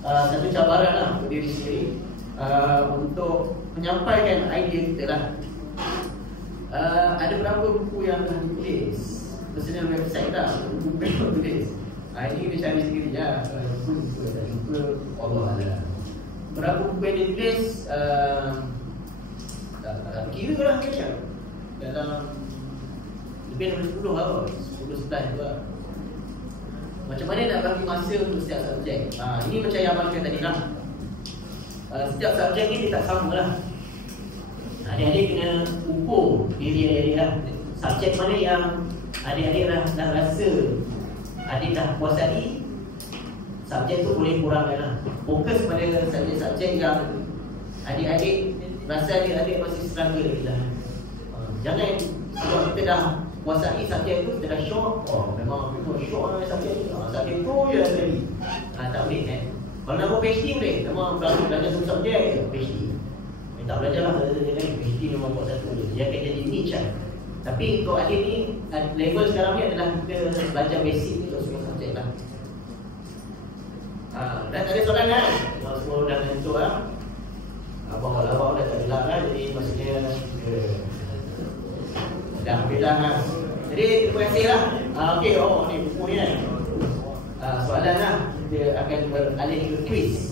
satu cabaran lah untuk diri sendiri, untuk menyampaikan idea kita lah. Ada berapa buku yang telah ditulis, personal website lah, buku yang tulis. Ini kita cari sendiri je. Buku tak jumpa, Allah Allah. Berapa buku yang ditulis, tak kira lah macam dalam lebih daripada 10 lah, 10-11 tu lah. Macam mana nak bagi masa untuk setiap subjek? Ini macam yang abang cakap tadi lah. Setiap subjek ni dia tak sama lah. Adik-adik kena ukur diri adik-adik lah. Subjek mana yang adik-adik dah rasa adik dah kuasai, subjek tu boleh kurangkan lah. Fokus pada subjek-subjek yang adik-adik rasa adik-adik masih struggle lagi lah. Jangan sebab kita dah kuasai subjek tu, kita dah syok, memang kita syok lah subjek ni, subjek tu je tadi. Tak boleh kan. Kalau nak buat PhD boleh, memang belajar satu subjek je PhD. Tak belajar lah PhD memang buat satu je. Dia akan jadi niche lah. Tapi untuk adik ni, level sekarang ni adalah kita belajar basic ni untuk semua subjek lah. Dan ada soalan kan? Kalau semua dah tentu lah, abang dah tak gelap lah. Jadi maksudnya dah ambil lah. Jadi terima kasih lah. Okey, ni buku ni kan. Soalan lah, kita akan beralih ke quiz.